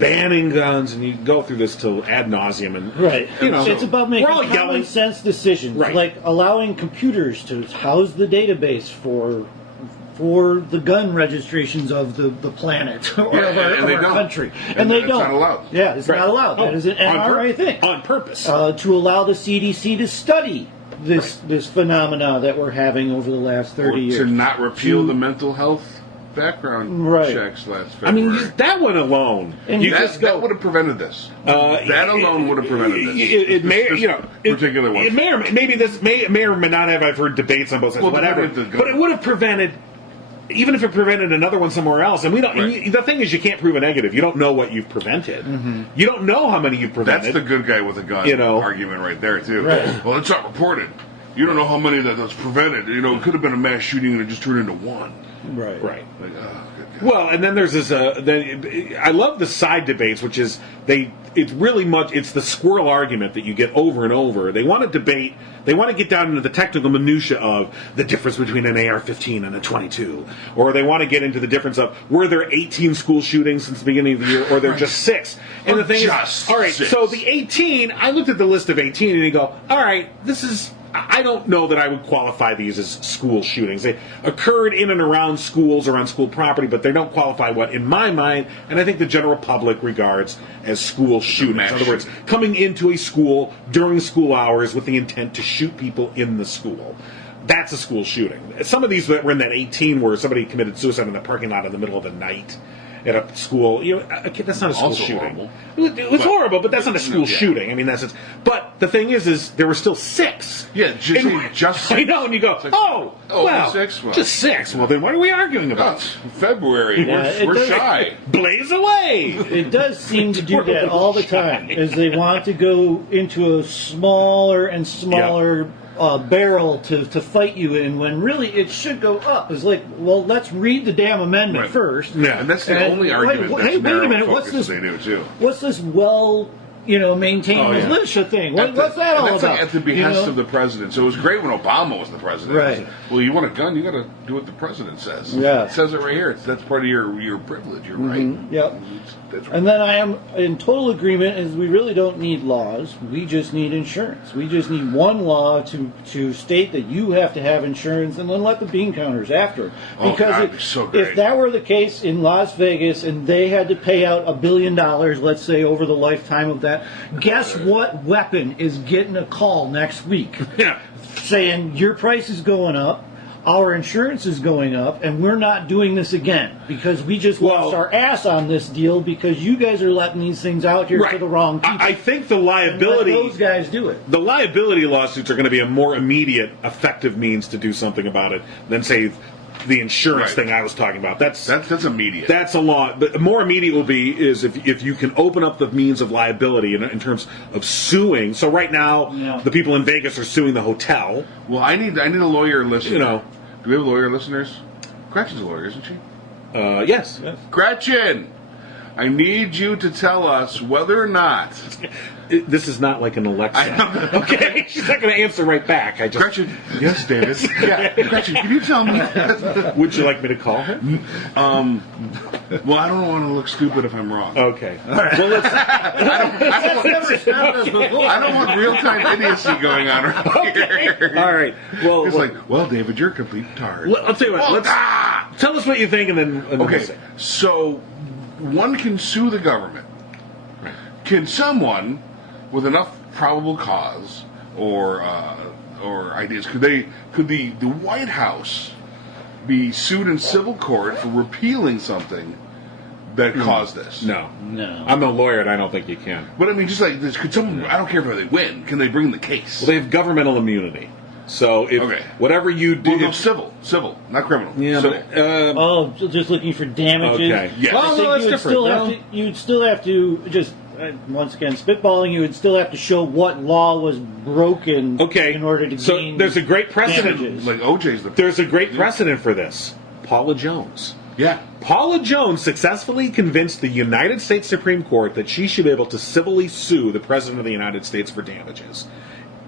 banning guns, and you go through this till ad nauseum, and it's about making common sense decisions, like allowing computers to house the database for the gun registrations of the planet or of our country, and they don't. It's not allowed. Yeah, it's not allowed. That is an NRA thing on purpose to allow the CDC to study this phenomena that we're having over the last 30 years. To not repeal the mental health background checks last February. That one alone, and that would have prevented this. That alone would have prevented this. It may, particular one. It may or maybe this may or may not have. I've heard debates on both sides, whatever. But it would have prevented. Even if it prevented another one somewhere else, and we don't. Right. The thing is, you can't prove a negative. You don't know what you've prevented. You don't know how many you've prevented. That's the good guy with a gun argument right there too. Right. Well, it's not reported. You don't know how many that's prevented. It could have been a mass shooting and it just turned into one. Right. Right. Like, oh, good God. Well, and then there's this. I love the side debates, which is it's really much. It's the squirrel argument that you get over and over. They want to debate. They want to get down into the technical minutia of the difference between an AR-15 and a .22, or they want to get into the difference of were there 18 school shootings since the beginning of the year, or there just 6. And Or the thing just is, all right. 6. So the 18. I looked at the list of 18, and you go, all right, this is. I don't know that I would qualify these as school shootings. They occurred in and around schools or on school property, but they don't qualify what, in my mind, and I think the general public regards as school shootings. In other words, coming into a school during school hours with the intent to shoot people in the school. That's a school shooting. Some of these that were in that 18 where somebody committed suicide in the parking lot in the middle of the night at a school, that's not a school Also shooting. horrible. It was horrible, but that's not a school shooting. I mean, that's. But the thing is there were still 6. Yeah, just I know, and you go, well, 6? Well, just 6. Well, then what are we arguing about? February. Yeah, we're shy. Blaze away. It does seem to do that all the time, as they want to go into a smaller and smaller barrel to fight you in, when really it should go up. It's like, well, let's read the damn amendment first. Yeah. And that's the only argument that's hey, wait a minute, what's focused this? they do, too. What's this maintained militia thing? What's that all that's about? Like at the behest of the president. So it was great when Obama was the president. Right. Well, you want a gun, you got to do what the president says. Yeah. It says it right here. That's part of your privilege. You're right. Yep. That's right. And then I am in total agreement is we really don't need laws. We just need insurance. We just need one law to state that you have to have insurance, and then let the bean counters after it. Because that'd be so great. if that were the case in Las Vegas and they had to pay out $1 billion, let's say, over the lifetime of that, guess what weapon is getting a call next week? Yeah. Saying your price is going up, our insurance is going up, and we're not doing this again because we just lost our ass on this deal because you guys are letting these things out here to the wrong people. I think the liability... And let those guys do it. The liability lawsuits are going to be a more immediate, effective means to do something about it than, say, the insurance thing I was talking about. That's immediate. That's a law. But more immediate will be is if you can open up the means of liability in terms of suing. So right now, the people in Vegas are suing the hotel. Well, I need a lawyer listener. Do we have lawyer listeners? Gretchen's a lawyer, isn't she? Yes. Gretchen, I need you to tell us whether or not... This is not like an Alexa. Okay? She's not going to answer right back. Gretchen. Yes, David. Gretchen, can you tell me... Would you like me to call her? Well, I don't want to look stupid if I'm wrong. Okay. All right. Well, let's... I don't want real-time idiocy going on right here. All right. Well, it's like, well, David, you're a complete tard. I'll tell you what. Tell us what you think, and then... Okay, so one can sue the government. Right. Can someone, with enough probable cause or ideas, could the White House be sued in civil court for repealing something that caused this? No. No. I'm no lawyer, and I don't think you can. But I mean, just like this, could someone? I don't care if they win. Can they bring the case? Well, they have governmental immunity. So if whatever you do, no, civil, not criminal. Yeah, civil. Just looking for damages. Okay. Yes. I think you'd still have to just once again spitballing. You would still have to show what law was broken. Okay. In order to gain. There's a great precedent. Damages. Like OJ's There's a great precedent for this. Paula Jones. Yeah. Paula Jones successfully convinced the United States Supreme Court that she should be able to civilly sue the President of the United States for damages,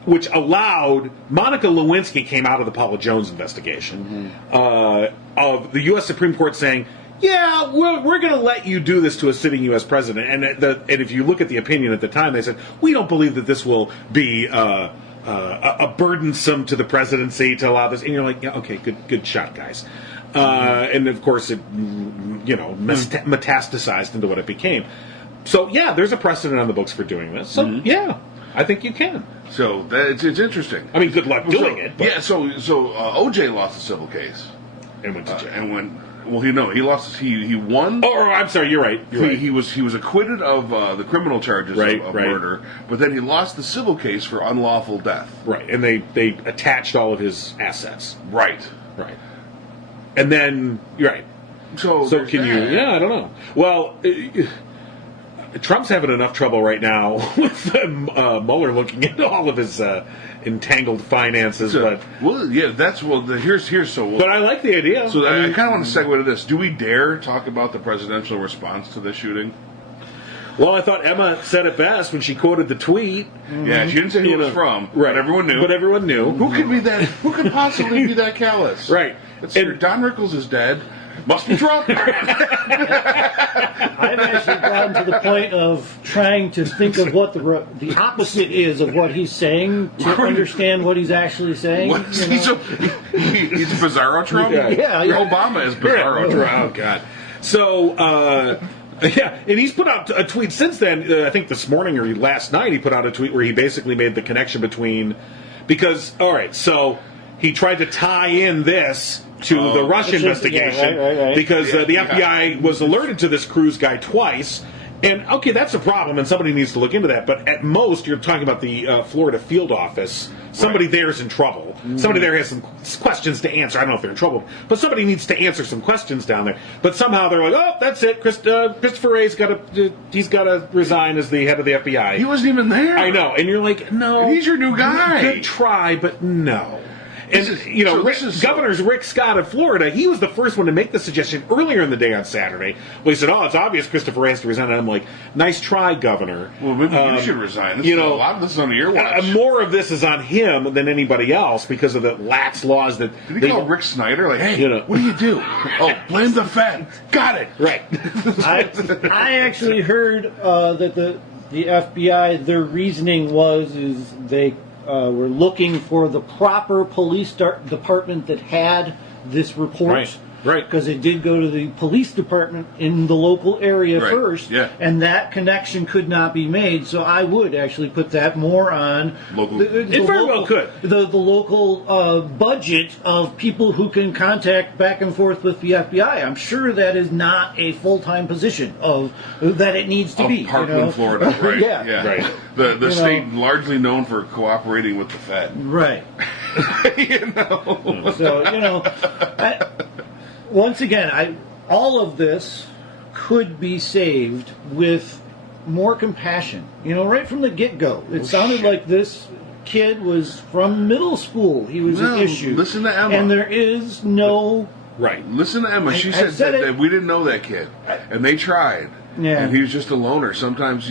which allowed Monica Lewinsky came out of the Paula Jones investigation of the U.S. Supreme Court saying, yeah, we're going to let you do this to a sitting U.S. president. And if you look at the opinion at the time, they said, we don't believe that this will be a burdensome to the presidency to allow this. And you're like, yeah, okay, good shot, guys. And of course, it metastasized into what it became. So yeah, there's a precedent on the books for doing this. So yeah, I think you can. So it's interesting. I mean, good luck doing it. But. Yeah. So OJ lost a civil case and went to jail. He lost. He won. Oh, I'm sorry. You're right. He was acquitted of the criminal charges of murder, but then he lost the civil case for unlawful death. Right, and they attached all of his assets. Right. And then you're right. So can you? Yeah, I don't know. Well, Trump's having enough trouble right now with Mueller looking into all of his entangled finances. But I like the idea. So I kind of want to segue to this. Do we dare talk about the presidential response to this shooting? Well, I thought Emma said it best when she quoted the tweet. Yeah, she didn't say who it was from, right? But everyone knew. But everyone knew. Who could be that? Who could possibly be that callous? Right. Don Rickles is dead. Must be Trump. I've actually gotten to the point of trying to think of what the opposite is of what he's saying to understand what he's actually saying. He's Bizarro Trump? Yeah. Obama is Bizarro Trump. Oh, God. So, yeah, and he's put out a tweet since then, I think this morning or last night, he put out a tweet where he basically made the connection between, because, all right, so he tried to tie in this to the Russia investigation right. because the FBI was alerted to this Cruz guy twice. And, okay, that's a problem, and somebody needs to look into that. But at most, you're talking about the Florida field office. Somebody there is in trouble. Somebody there has some questions to answer. I don't know if they're in trouble, but somebody needs to answer some questions down there. But somehow they're like, oh, that's it. Christopher Wray's he's got to resign as the head of the FBI. He wasn't even there. I know. And you're like, no. And he's your new guy. Good try, but no. And, Governor Rick Scott of Florida, he was the first one to make the suggestion earlier in the day on Saturday. Well, he said, oh, it's obvious Christopher Wray has to resign. And I'm like, nice try, Governor. Well, maybe you should resign. A lot of this is under your watch. More of this is on him than anybody else because of the lax laws that... Did he call Rick Snyder? Like, hey, what do you do? Oh, blame the Fed. Got it. Right. I actually heard that the FBI, their reasoning was they... we're looking for the proper police department that had this report. Right. Because it did go to the police department in the local area first. Yeah. And that connection could not be made. So I would actually put that more on local. It very well could. The local budget of people who can contact back and forth with the FBI. I'm sure that is not a full-time position that it needs to be. Parkland, Florida. Right. Yeah. Right. The state largely known for cooperating with the Fed. Right. So, once again, all of this could be saved with more compassion. Right from the get-go. It sounded like this kid was from middle school. He was an issue. Listen to Emma. And there is no... Right. Listen to Emma. She said that we didn't know that kid. And they tried. Yeah. And he was just a loner. Sometimes,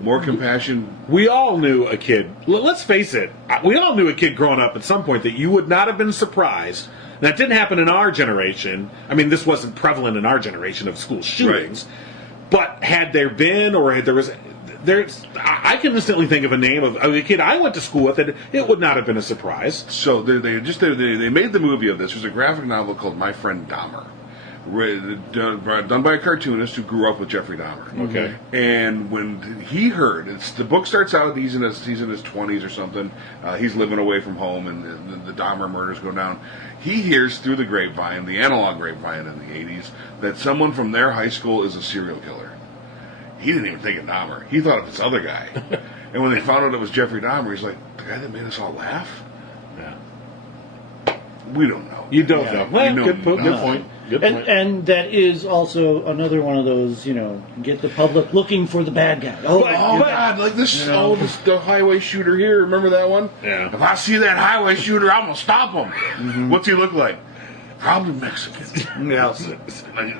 more compassion. We all knew a kid. Let's face it. We all knew a kid growing up at some point that you would not have been surprised. That didn't happen in our generation. I mean, this wasn't prevalent in our generation of school shootings. Right. But had there been, or had I can instantly think of a name of a kid I went to school with that it would not have been a surprise. So they made the movie of this. There's a graphic novel called My Friend Dahmer, done by a cartoonist who grew up with Jeffrey Dahmer. Okay. And when he heard, the book starts out, he's in his 20s or something. He's living away from home, and the Dahmer murders go down. He hears through the grapevine, the analog grapevine in the 80s, that someone from their high school is a serial killer. He didn't even think of Dahmer. He thought of this other guy. And when they found out it was Jeffrey Dahmer, he's like, the guy that made us all laugh? Yeah. We don't know. You don't know. Well, good point. Good point. And that is also another one of those, get the public looking for the bad guy. God, like this, the highway shooter here. Remember that one? Yeah. If I see that highway shooter, I'm going to stop him. Mm-hmm. What's he look like? Probably Mexican. Yeah.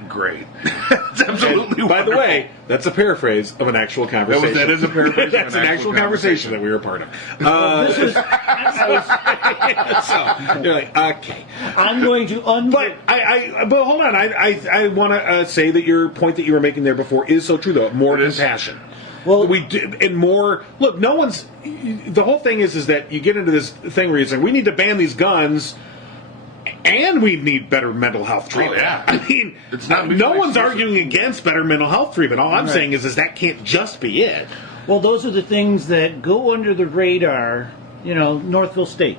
Great. It's absolutely By the way, that's a paraphrase of an actual conversation. That is a paraphrase That's of an actual conversation that we were a part of. So, you're like, okay. I'm going to But hold on. I want to say that your point that you were making there before is so true, though. More compassion. Well, we do, and more. Look, no one's. The whole thing is that you get into this thing where you're saying we need to ban these guns. And we need better mental health treatment. Oh, yeah. I mean, it's not no one's arguing against better mental health treatment. All I'm saying is that can't just be it. Well, those are the things that go under the radar. Northville State.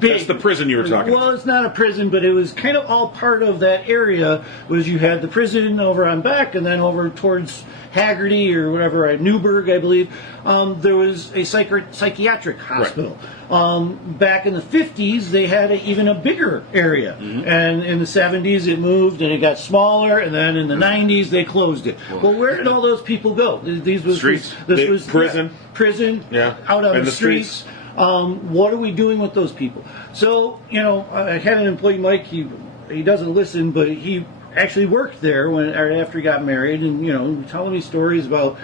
big. That's the prison you were talking Well, about. it's not a prison, but it was kind of all part of that area. Was you had the prison over on Beck, and then over towards Haggerty or whatever, at Newburgh, I believe, there was a psychiatric hospital. Back in the 50s, they had even a bigger area. And in the 70s, it moved and it got smaller, and then in the 90s, they closed it. Well, where did all those people go? These was Streets. This was prison. Prison, Yeah. out on And the the streets. What are we doing with those people? So, I had an employee, Mike, he doesn't listen, but he actually worked there after he got married, and telling me stories about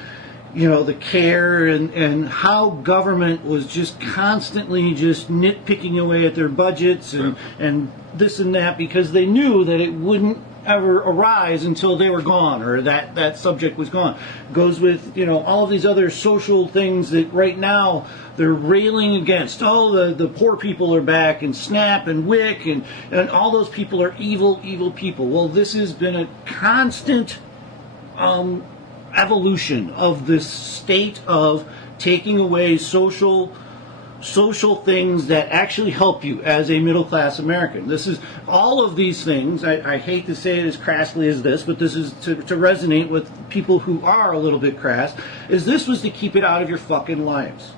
the care and how government was just constantly just nitpicking away at their budgets and this and that, because they knew that it wouldn't ever arise until they were gone, or that subject was gone. Goes with all of these other social things that right now they're railing against. The poor people are back, and SNAP and WIC and all those people are evil people. Well, this has been a constant evolution of this state of taking away social things that actually help you as a middle-class American. This is all of these things. I hate to say it as crassly as this, but this is to resonate with people who are a little bit crass, this was to keep it out of your fucking lives.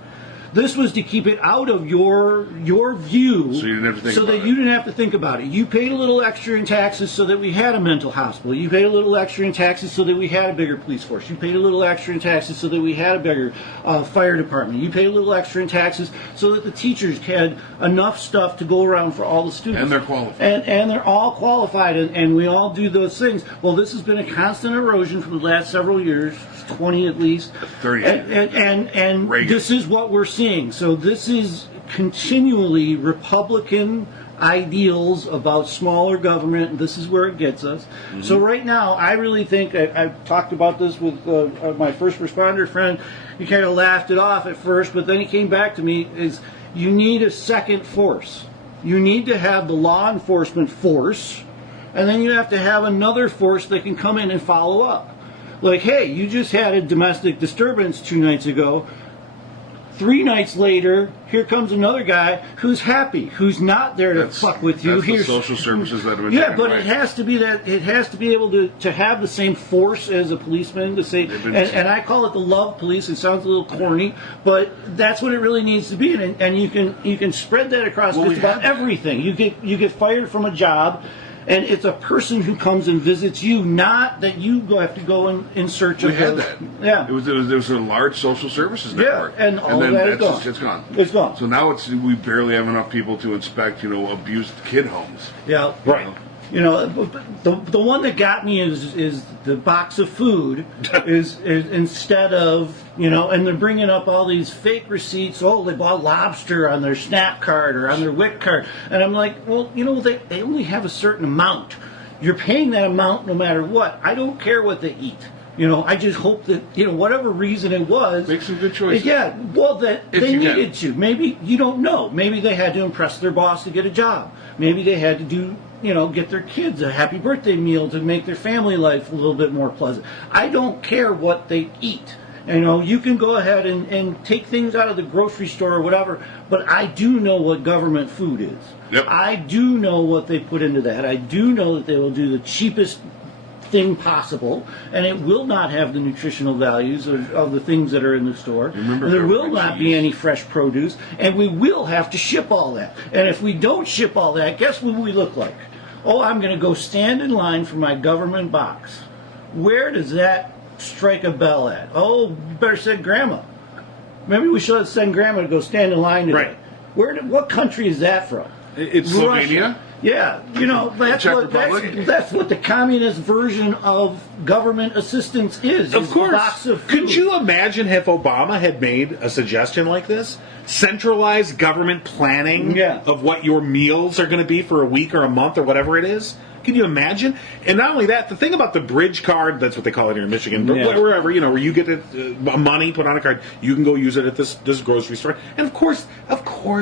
This was to keep it out of your view, So you didn't have to think about that it. you didn't have to think about it. You paid a little extra in taxes so that we had a mental hospital. You paid a little extra in taxes so that we had a bigger police force. You paid a little extra in taxes so that we had a bigger fire department. You paid a little extra in taxes so that the teachers had enough stuff to go around for all the students. And they're qualified. And they're all qualified, and we all do those things. Well, this has been a constant erosion for the last several years, 20 at least. 30. And Reagan. this is what we're seeing. So this is continually Republican ideals about smaller government. This is where it gets us. So right now, I really think, I've talked about this with my first responder friend. He kind of laughed it off at first, but then he came back to me, is you need a second force. You need to have the law enforcement force, and then you have to have another force that can come in and follow up. Like, hey, you just had a domestic disturbance 2 nights ago. 3 nights later, here comes another guy who's happy, who's not there to fuck with you. That's the social services that have been Yeah, taken but away. it has to be that. It has to be able to have the same force as a policeman to say. And I call it the love police. It sounds a little corny, but that's what it really needs to be. And you can spread that across Well, just about everything. You get fired from a job. And it's a person who comes and visits you, not that you have to go in search of. We had that. Yeah. It was a large social services network. and all then that is that's gone. It's gone. It's gone. So now we barely have enough people to inspect, abused kid homes. Yeah. Right. The one that got me is the box of food is instead of and they're bringing up all these fake receipts. Oh, they bought lobster on their SNAP card or on their WIC card, and I'm like, well, they only have a certain amount. You're paying that amount no matter what. I don't care what they eat. I just hope that whatever reason it was, Make some good choices. Yeah, well, that If they you needed to. Maybe you don't know. Maybe they had to impress their boss to get a job. Maybe they had to do. Get their kids a happy birthday meal to make their family life a little bit more pleasant. I don't care what they eat. You can go ahead and take things out of the grocery store or whatever, but I do know what government food is. Yep. I do know what they put into that. I do know that they will do the cheapest thing possible, and it will not have the nutritional values of the things that are in the store. Remember, there will government not be cheese. any fresh produce, and we will have to ship all that. And if we don't ship all that, guess what we look like? Oh, I'm going to go stand in line for my government box. Where does that strike a bell at? Oh, you better send Grandma. Maybe we should send Grandma to go stand in line today. Right. What country is that from? It's Slovenia? Russia. Yeah, Czech Republic? that's what the communist version of government assistance is. Of is course. A box of food. Could you imagine if Obama had made a suggestion like this? Centralized government planning of what your meals are going to be for a week or a month or whatever it is? Can you imagine? And not only that, the thing about the bridge card, that's what they call it here in Michigan, but wherever, where you get money put on a card, you can go use it at this grocery store. And of course,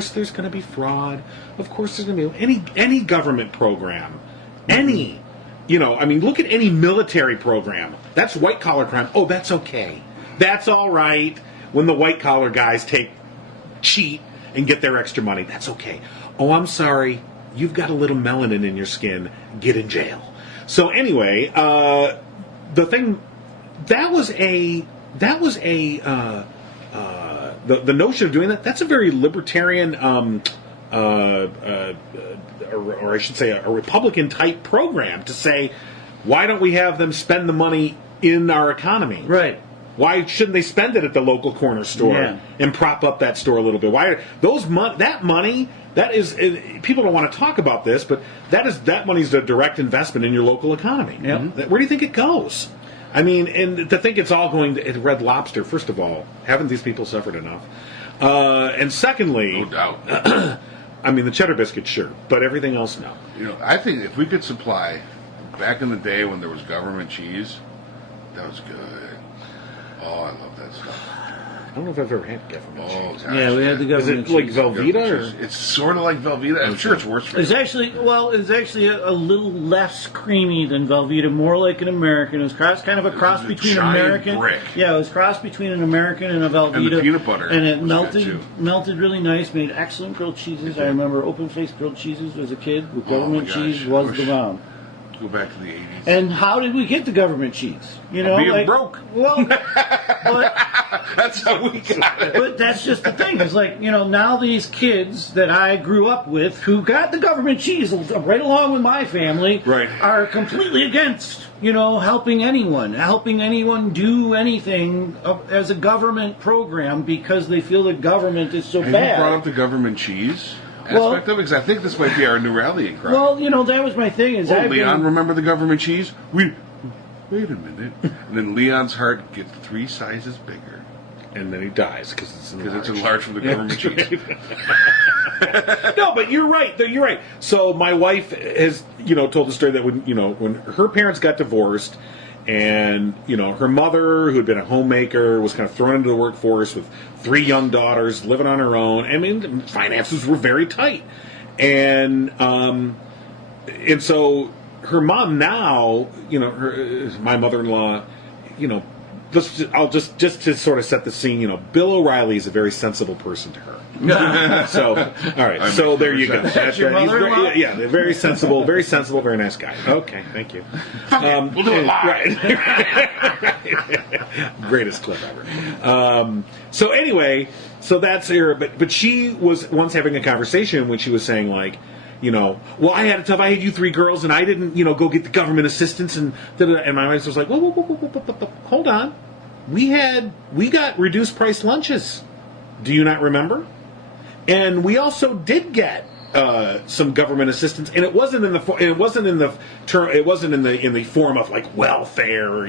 there's going to be fraud. Of course, there's going to be any government program, look at any military program. That's white collar crime. Oh, that's okay. That's all right when the white collar guys cheat and get their extra money. That's okay. oh, I'm sorry, you've got a little melanin in your skin, get in jail. So anyway, the thing, that was a the notion of doing that, that's a very libertarian, or I should say a Republican type program to say, why don't we have them spend the money in our economy? Right. Why shouldn't they spend it at the local corner store and prop up that store a little bit? Why that money that is, people don't want to talk about this, but that money is a direct investment in your local economy. Yep. Where do you think it goes? I mean, and to think it's all going to Red Lobster. First of all, haven't these people suffered enough? And secondly, no doubt. I mean, the cheddar biscuit, sure, but everything else, no. You know, I think if we could supply, back in the day when there was government cheese, that was good. Oh, I love that stuff. I don't know if I've ever had government cheese. Gosh, Yeah, we had the government Is it like cheese. Velveeta? Or? It's sort of like Velveeta. I'm sure it's worse for It's you. actually a little less creamy than Velveeta, more like an American. It was kind of a cross a between giant American. brick. Yeah, it was cross between an American and a Velveeta. And the peanut butter and it was good, melted really nice. Made excellent grilled cheeses. I remember open-faced grilled cheeses as a kid. With government my gosh, cheese I was wish- the bomb. Go back to the 80s. And how did we get the government cheese? You know, being broke. Well, but That's how we got it. But that's just the thing. It's like, you know, now these kids that I grew up with who got the government cheese right along with my family Right. are completely against, you know, helping anyone do anything as a government program because they feel the government is so Have bad. you brought up the government chease Well- aspect of it? Because I think this might be our new rallying cry. Well, you know, that was my thing. Is I've Leon, been, remember the government cheese? Wait a minute. And then Leon's heart gets 3 sizes bigger. And then he dies because it's enlarged from the government cheese. No, but you're right. You're right. So my wife has, told the story that when her parents got divorced, and her mother, who had been a homemaker, was kind of thrown into the workforce with 3 young daughters, living on her own. I mean, finances were very tight, and so her mom now, my mother-in-law, I'll just to sort of set the scene, Bill O'Reilly is a very sensible person to her. So, all right. So there you go. That's your mother-in-law? Yeah, very sensible, very nice guy. Okay, thank you. We'll do it live. Right. Greatest clip ever. So anyway, so that's her. But she was once having a conversation when she was saying like, well, I had it tough. I had you 3 girls, and I didn't, go get the government assistance, and my wife was like, whoa, hold on. We got reduced price lunches. Do you not remember? And we also did get some government assistance, and it wasn't in the form of like welfare or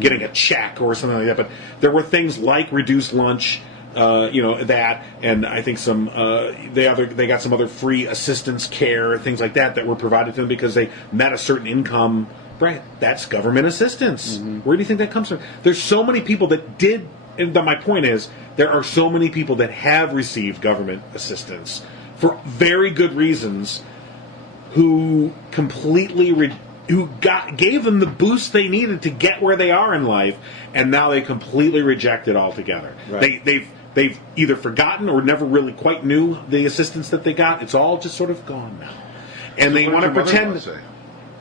getting a check or something like that. But there were things like reduced lunch. That, and I think some they got some other free assistance care, things like that were provided to them because they met a certain income. Right, that's government assistance. Mm-hmm. Where do you think that comes from? There's so many people that did, and my point is, there are so many people that have received government assistance for very good reasons, who gave them the boost they needed to get where they are in life, and now they completely reject it altogether. Right. They've either forgotten or never really quite knew the assistance that they got. It's all just sort of gone now. And So they what want to did your pretend. mother-in-law say?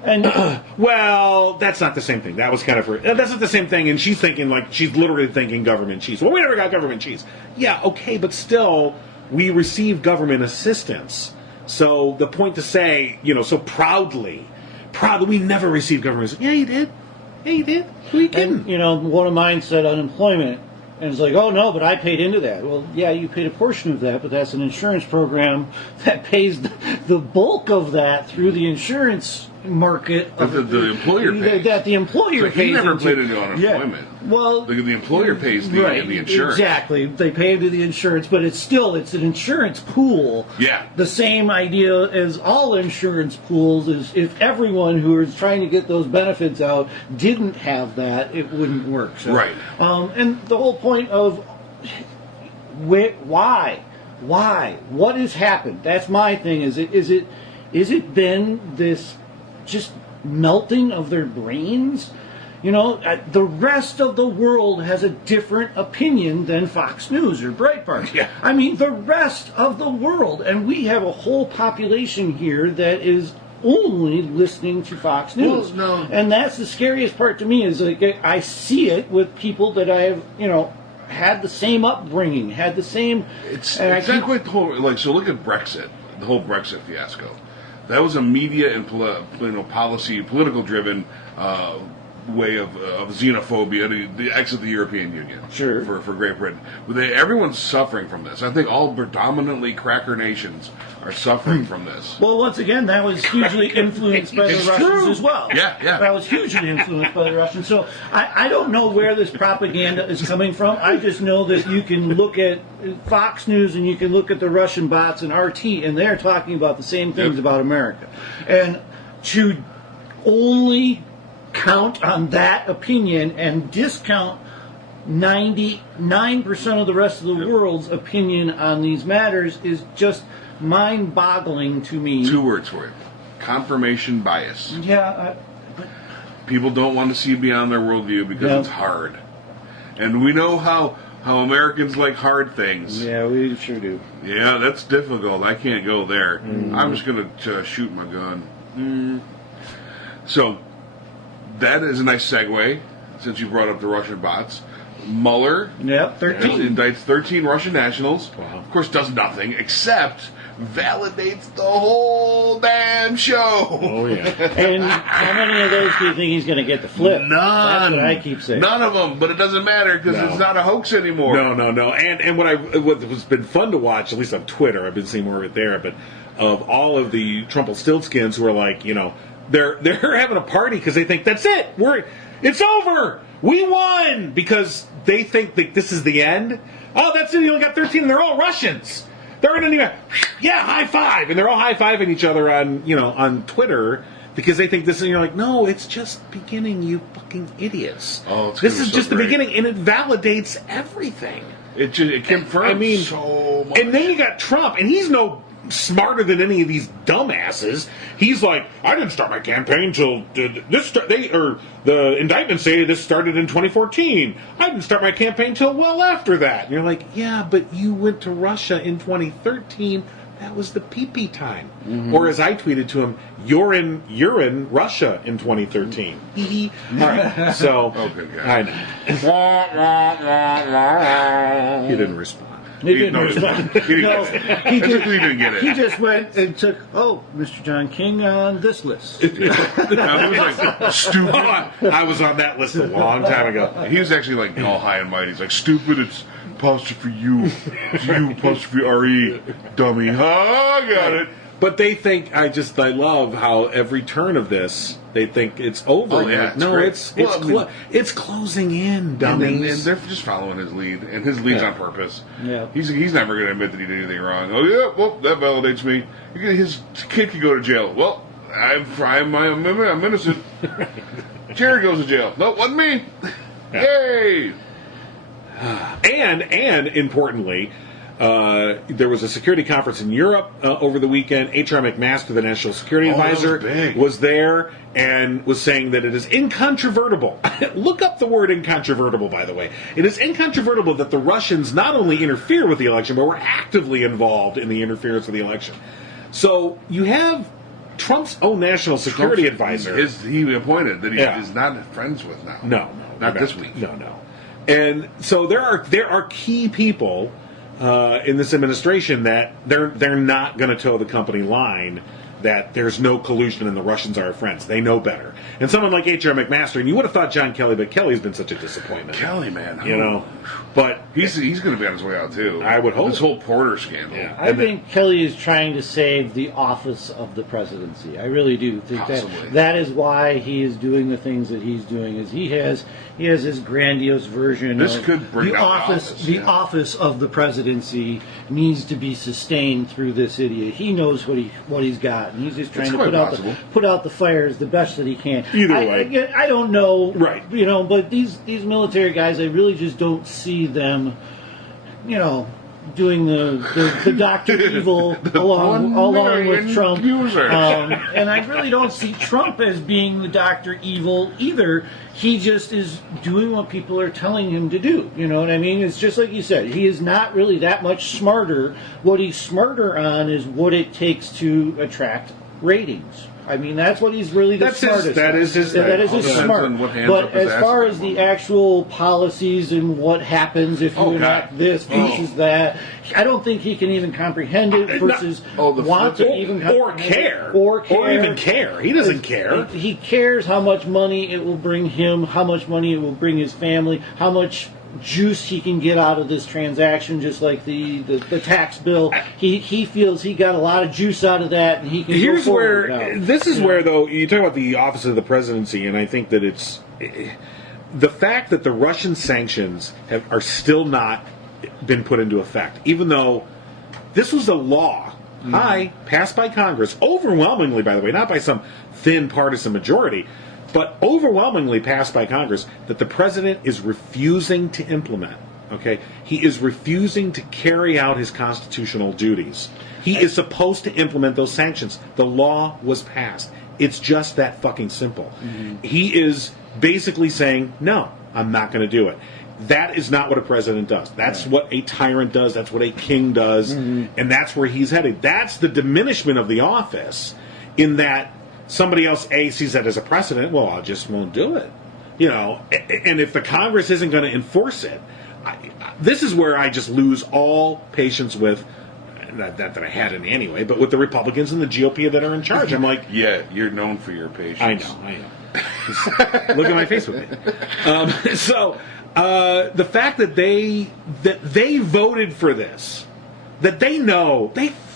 and Well, that's not the same thing. That was kind of her. That's not the same thing. And she's thinking she's literally thinking government cheese. Well, we never got government cheese. Yeah, okay, but still, we receive government assistance. So the point to say, so proudly, we never received government assistance. Yeah, you did. Who are you kidding? and one of mine said unemployment. And it's like, oh, no, but I paid into that. Well, yeah, you paid a portion of that, but that's an insurance program that pays the bulk of that through the insurance market. The employer pays. That the employer So pays he never into. paid into unemployment. Yeah. Well, The employer pays the insurance. Exactly. They pay into the insurance, but it's an insurance pool. Yeah. The same idea as all insurance pools is if everyone who is trying to get those benefits out didn't have that, it wouldn't work. So, Right. And the whole point of why? What has happened? That's my thing. Is it been this just melting of their brains? The rest of the world has a different opinion than Fox News or Breitbart. Yeah. I mean, the rest of the world. And we have a whole population here that is only listening to Fox News. Well, no. And that's the scariest part to me is I see it with people that I have, had the same upbringing, had the same... It's exactly the whole... so look at Brexit, the whole Brexit fiasco. That was a media and policy, political-driven way of xenophobia to exit the European Union. Sure. For Great Britain. Everyone's suffering from this. I think all predominantly cracker nations are suffering from this. Well, once again, that was hugely influenced by the It's Russians true. as well. Yeah. That was hugely influenced by the Russians. So I don't know where this propaganda is coming from. I just know that you can look at Fox News and you can look at the Russian bots and RT, and they're talking about the same things about America. And to only count on that opinion and discount 99% of the rest of the world's opinion on these matters is just mind-boggling to me. 2 words for it. Confirmation bias. Yeah. People don't want to see beyond their worldview because it's hard. And we know how Americans like hard things. Yeah, we sure do. Yeah, that's difficult. I can't go there. I'm just going to shoot my gun. So, that is a nice segue, since you brought up the Russian bots. Mueller Yep, 13. indicts 13 Russian nationals. Wow. Of course, does nothing except validates the whole damn show. Oh, yeah. And how many of those do you think he's going to get to flip? None. That's what I keep saying. None of them, but it doesn't matter because No. it's not a hoax anymore. No. And what's been fun to watch, at least on Twitter, I've been seeing more of it there, but of all of the Trumpelstiltskins who are like, they're having a party because they think that's it. It's over. We won because they think that this is the end. Oh, that's it. You only got 13, and they're all Russians. They're in high five, and they're all high fiving each other on Twitter because they think this. And you're like, no, it's just beginning, you fucking idiots. Oh, it's this gonna is be so just the great. beginning, and it validates everything. It confirms so much. And then you got Trump, and he's no smarter than any of these dumbasses. He's like, I didn't start my campaign till the indictments say this started in 2014. I didn't start my campaign till well after that. And you're like, yeah, but you went to Russia in 2013. That was the pee-pee time. Mm-hmm. Or as I tweeted to him, you're in Russia in 2013. All right, so Oh, good God. I know. He didn't respond. He didn't No, respond. he didn't No, get it. he That's because just, he didn't get it. he just went and took, Mr. John King on this list. Now, he was like, stupid. I was on that list a long time ago. He was actually like all high and mighty. He's like, stupid, it's apostrophe U. It's U apostrophe R-E, dummy. Oh, I got it. But they think, I love how every turn of this, they think it's over. Oh, And you're yeah, like, it's no, great. it's closing in, And dummies. they're just following his lead, and his lead's Yeah. on purpose. Yeah. He's never going to admit that he did anything wrong. Oh yeah, well that validates me. His kid could go to jail. Well, I'm innocent. Jerry goes to jail. No, wasn't me. Yay! And importantly, there was a security conference in Europe over the weekend. H.R. McMaster, the National Security Oh, that was Advisor, big. was there and was saying that it is incontrovertible. Look up the word incontrovertible, by the way. It is incontrovertible that the Russians not only interfere with the election, but were actively involved in the interference with the election. So you have Trump's own National Security Advisor. He appointed that he Yeah. is not friends with now. No, Not this week. No. And so there are key people in this administration that they're not going to toe the company line that there's no collusion and the Russians are our friends. They know better. And someone like H.R. McMaster, and you would have thought John Kelly, but Kelly's been such a disappointment. Kelly, man, But he's going to be on his way out too. I would hope. This whole Porter scandal. Yeah. I think Kelly is trying to save the office of the presidency. I really do think Possibly. that is why he is doing the things that he's doing. Is he has his grandiose version This of could bring the down the office. office, The yeah. office of the presidency needs to be sustained through this idiot. He knows what he's got, and he's just trying It's to quite put out possible. put out the fires the best that he can. Either way. I don't know, Right. But these military guys, I really just don't see them, doing the Dr. Evil along with Trump. And I really don't see Trump as being the Dr. Evil either. He just is doing what people are telling him to do. You know what I mean? It's just like you said. He is not really that much smarter. What he's smarter on is what it takes to attract ratings. I mean, that's what he's really the smartest. That is his smart. But as far as the actual policies and what happens if you enact this versus that, I don't think he can even comprehend it versus want to even comprehend or even care. He doesn't care. He cares how much money it will bring him, how much money it will bring his family, how much juice he can get out of this transaction, just like the tax bill. He feels he got a lot of juice out of that, and he can. Here's where this is where though you talk about the office of the presidency, and I think that it's the fact that the Russian sanctions are still not been put into effect, even though this was a law passed by Congress overwhelmingly, by the way, not by some thin partisan majority, but overwhelmingly passed by Congress, that the president is refusing to implement. Okay, he is refusing to carry out his constitutional duties. He is supposed to implement those sanctions. The law was passed. It's just that fucking simple. Mm-hmm. He is basically saying, no, I'm not going to do it. That is not what a president does. That's what a tyrant does. That's what a king does. Mm-hmm. And that's where he's headed. That's the diminishment of the office, in that somebody else sees that as a precedent. Well, I just won't do it, you know. And if the Congress isn't going to enforce it, this is where I just lose all patience with. Not that I had any anyway, but with the Republicans and the GOP that are in charge. I'm like, yeah, you're known for your patience. I know. Look at my face with me. So the fact that they voted for this, that they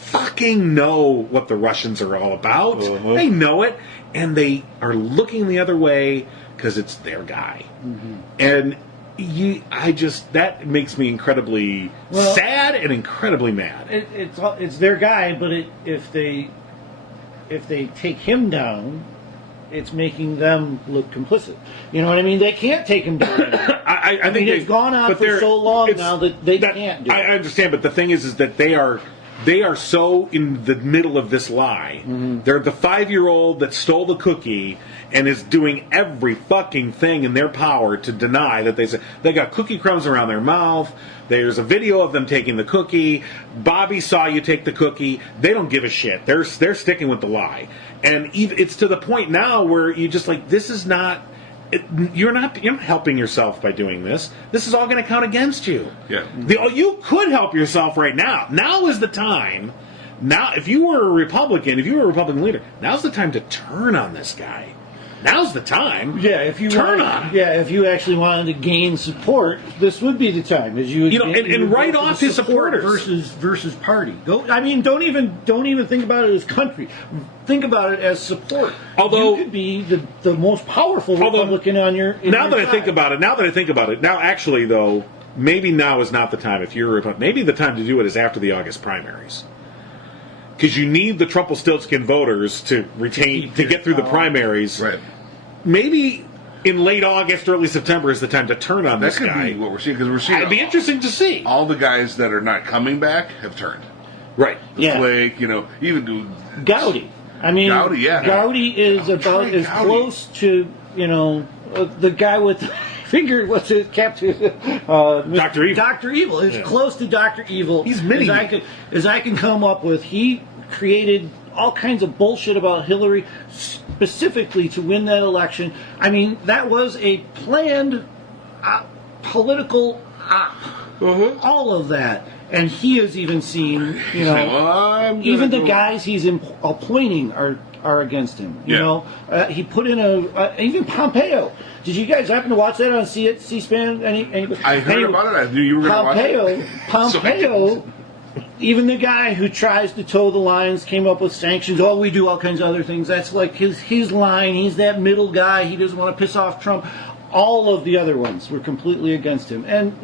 fucking know what the Russians are all about. Uh-huh. They know it, and they are looking the other way because it's their guy. Mm-hmm. And that makes me incredibly sad and incredibly mad. It's their guy, but if they take him down, it's making them look complicit. You know what I mean? They can't take him down. I mean, it's gone on for so long now that they can't do it. I understand, but the thing is that they are so in the middle of this lie. Mm-hmm. They're the 5-year-old that stole the cookie and is doing every fucking thing in their power to deny that they got cookie crumbs around their mouth. There's a video of them taking the cookie. Bobby saw you take the cookie. They don't give a shit. They're sticking with the lie. And it's to the point now where you just like, this is not... You're not helping yourself by doing this. This is all going to count against you. Yeah. You could help yourself right now. Now is the time. Now, if you were a Republican leader, now's the time to turn on this guy. Now's the time. Yeah, if you actually wanted to gain support, this would be the time. And write off his supporters versus party. Don't even think about it as country. Think about it as support. Although you could be the most powerful Republican on your. Now that I think about it, now actually though, maybe now is not the time. If you're a Republican, maybe the time to do it is after the August primaries. Because you need the Trumpelstiltskin voters to get through the primaries. Right. Maybe in late August, early September is the time to turn on this guy. That could be what we're seeing, because we're seeing... It'd be interesting to see. All the guys that are not coming back have turned. Right. Flake, even... Gowdy. Gowdy, yeah. Gowdy is about as close to, the guy with... Figured what's his captain? Dr. Evil. Dr. Evil is close to Dr. Evil. He's mini. As I can come up with. He created all kinds of bullshit about Hillary specifically to win that election. I mean, that was a planned political op. Uh-huh. All of that. And he has even seen, even the guys he's appointing are against him. You know, he put in even Pompeo. Did you guys happen to watch that on C-SPAN? I heard about it. I knew you were going to watch it. Pompeo, even the guy who tries to toe the lines, came up with sanctions. Oh, we do all kinds of other things. That's like his line. He's that middle guy. He doesn't want to piss off Trump. All of the other ones were completely against him. And,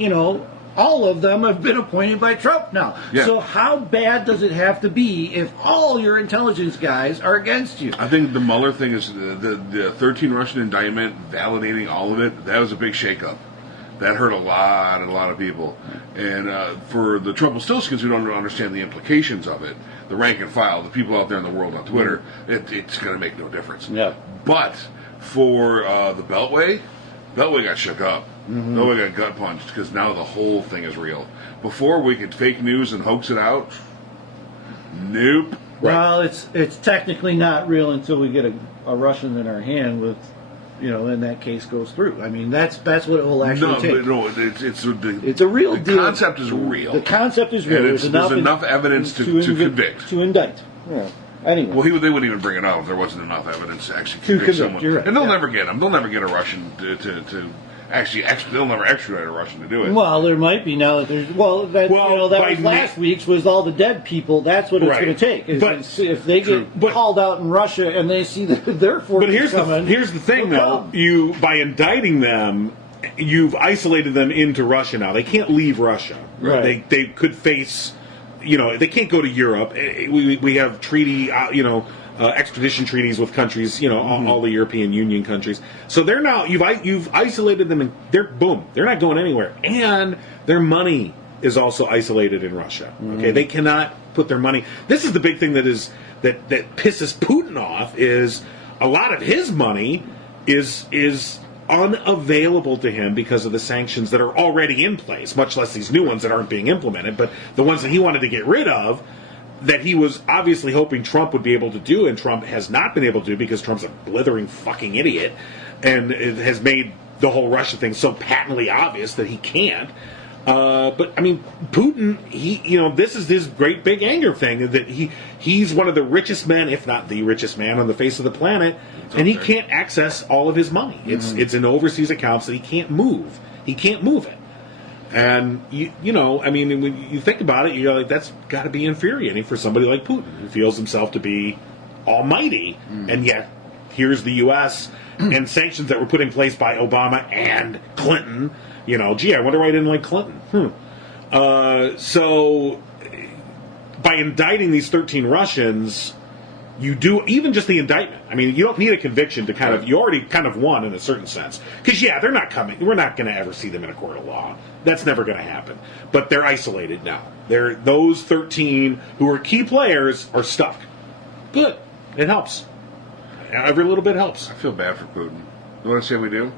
all of them have been appointed by Trump now. Yeah. So how bad does it have to be if all your intelligence guys are against you? I think the Mueller thing is the 13 Russian indictment, validating all of it, that was a big shakeup. That hurt a lot of people. And for the Trumpelstiltskins who don't understand the implications of it, the rank and file, the people out there in the world on Twitter, it's going to make no difference. Yeah. But for the Beltway got shook up. Beltway got gut punched because now the whole thing is real. Before we could fake news and hoax it out, nope. Well, it's technically not real until we get a Russian in our hand with, and that case goes through. I mean, that's what it will actually take. No, it's a real deal. The concept is real. The concept is real. And there's enough evidence to convict. To indict. Yeah. Anyway. Well, they wouldn't even bring it out if there wasn't enough evidence to actually convict someone. You're right. And they'll never get him. They'll never get a Russian to actually. They'll never extradite a Russian to do it. Well, there might be now that there's. That was last week's was all the dead people. That's what it's going to take. If they get called out in Russia and they see that their forces coming. Here's the thing, though. By indicting them, you've isolated them into Russia now. They can't leave Russia. Right. They could face. They can't go to Europe. We have treaty, extradition treaties with countries, all the European Union countries. So they're now you've isolated them, and they're not going anywhere. And their money is also isolated in Russia. Okay, they cannot put their money. This is the big thing that pisses Putin off is a lot of his money is unavailable to him because of the sanctions that are already in place, much less these new ones that aren't being implemented, but the ones that he wanted to get rid of, that he was obviously hoping Trump would be able to do, and Trump has not been able to do because Trump's a blithering fucking idiot, and it has made the whole Russia thing so patently obvious that he can't. But I mean, Putin, this is his great big anger thing, that he's one of the richest men, if not the richest man on the face of the planet, and he can't access all of his money. It's in overseas accounts that he can't move. He can't move it. And I mean, when you think about it, you're like, that's got to be infuriating for somebody like Putin, who feels himself to be almighty, and yet here's the U.S. and sanctions that were put in place by Obama and Clinton. I wonder why I didn't like Clinton. So, by indicting these 13 Russians, you do, even just the indictment. I mean, you don't need a conviction to you already kind of won in a certain sense. Because, they're not coming. We're not going to ever see them in a court of law. That's never going to happen. But they're isolated now. Those 13 who are key players are stuck. Good. It helps. Every little bit helps. I feel bad for Putin. You want to say we do?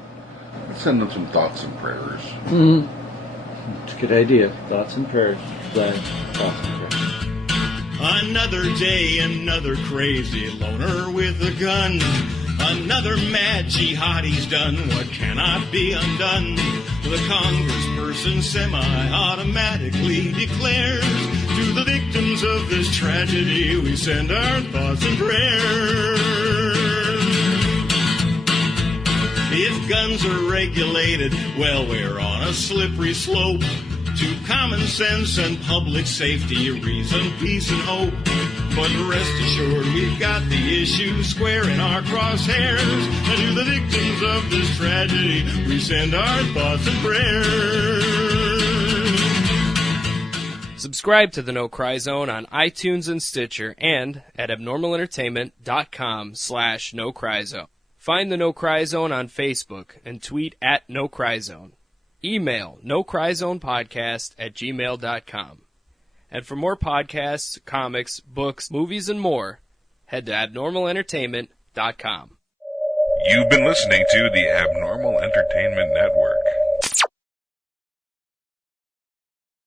Let's send them some thoughts and prayers. It's a good idea. Thoughts and prayers. Thoughts and prayers. Another day, another crazy loner with a gun. Another mad jihadi's done what cannot be undone. The congressperson semi-automatically declares, to the victims of this tragedy we send our thoughts and prayers. If guns are regulated, well, we're on a slippery slope to common sense and public safety, reason, peace, and hope. But rest assured, we've got the issue square in our crosshairs. And to the victims of this tragedy, we send our thoughts and prayers. Subscribe to the No Cry Zone on iTunes and Stitcher, and at abnormalentertainment.com/No Cry Zone. Find the No Cry Zone on Facebook and tweet at No Cry Zone. Email nocryzonepodcast@gmail.com. And for more podcasts, comics, books, movies, and more, head to abnormalentertainment.com. You've been listening to the Abnormal Entertainment Network.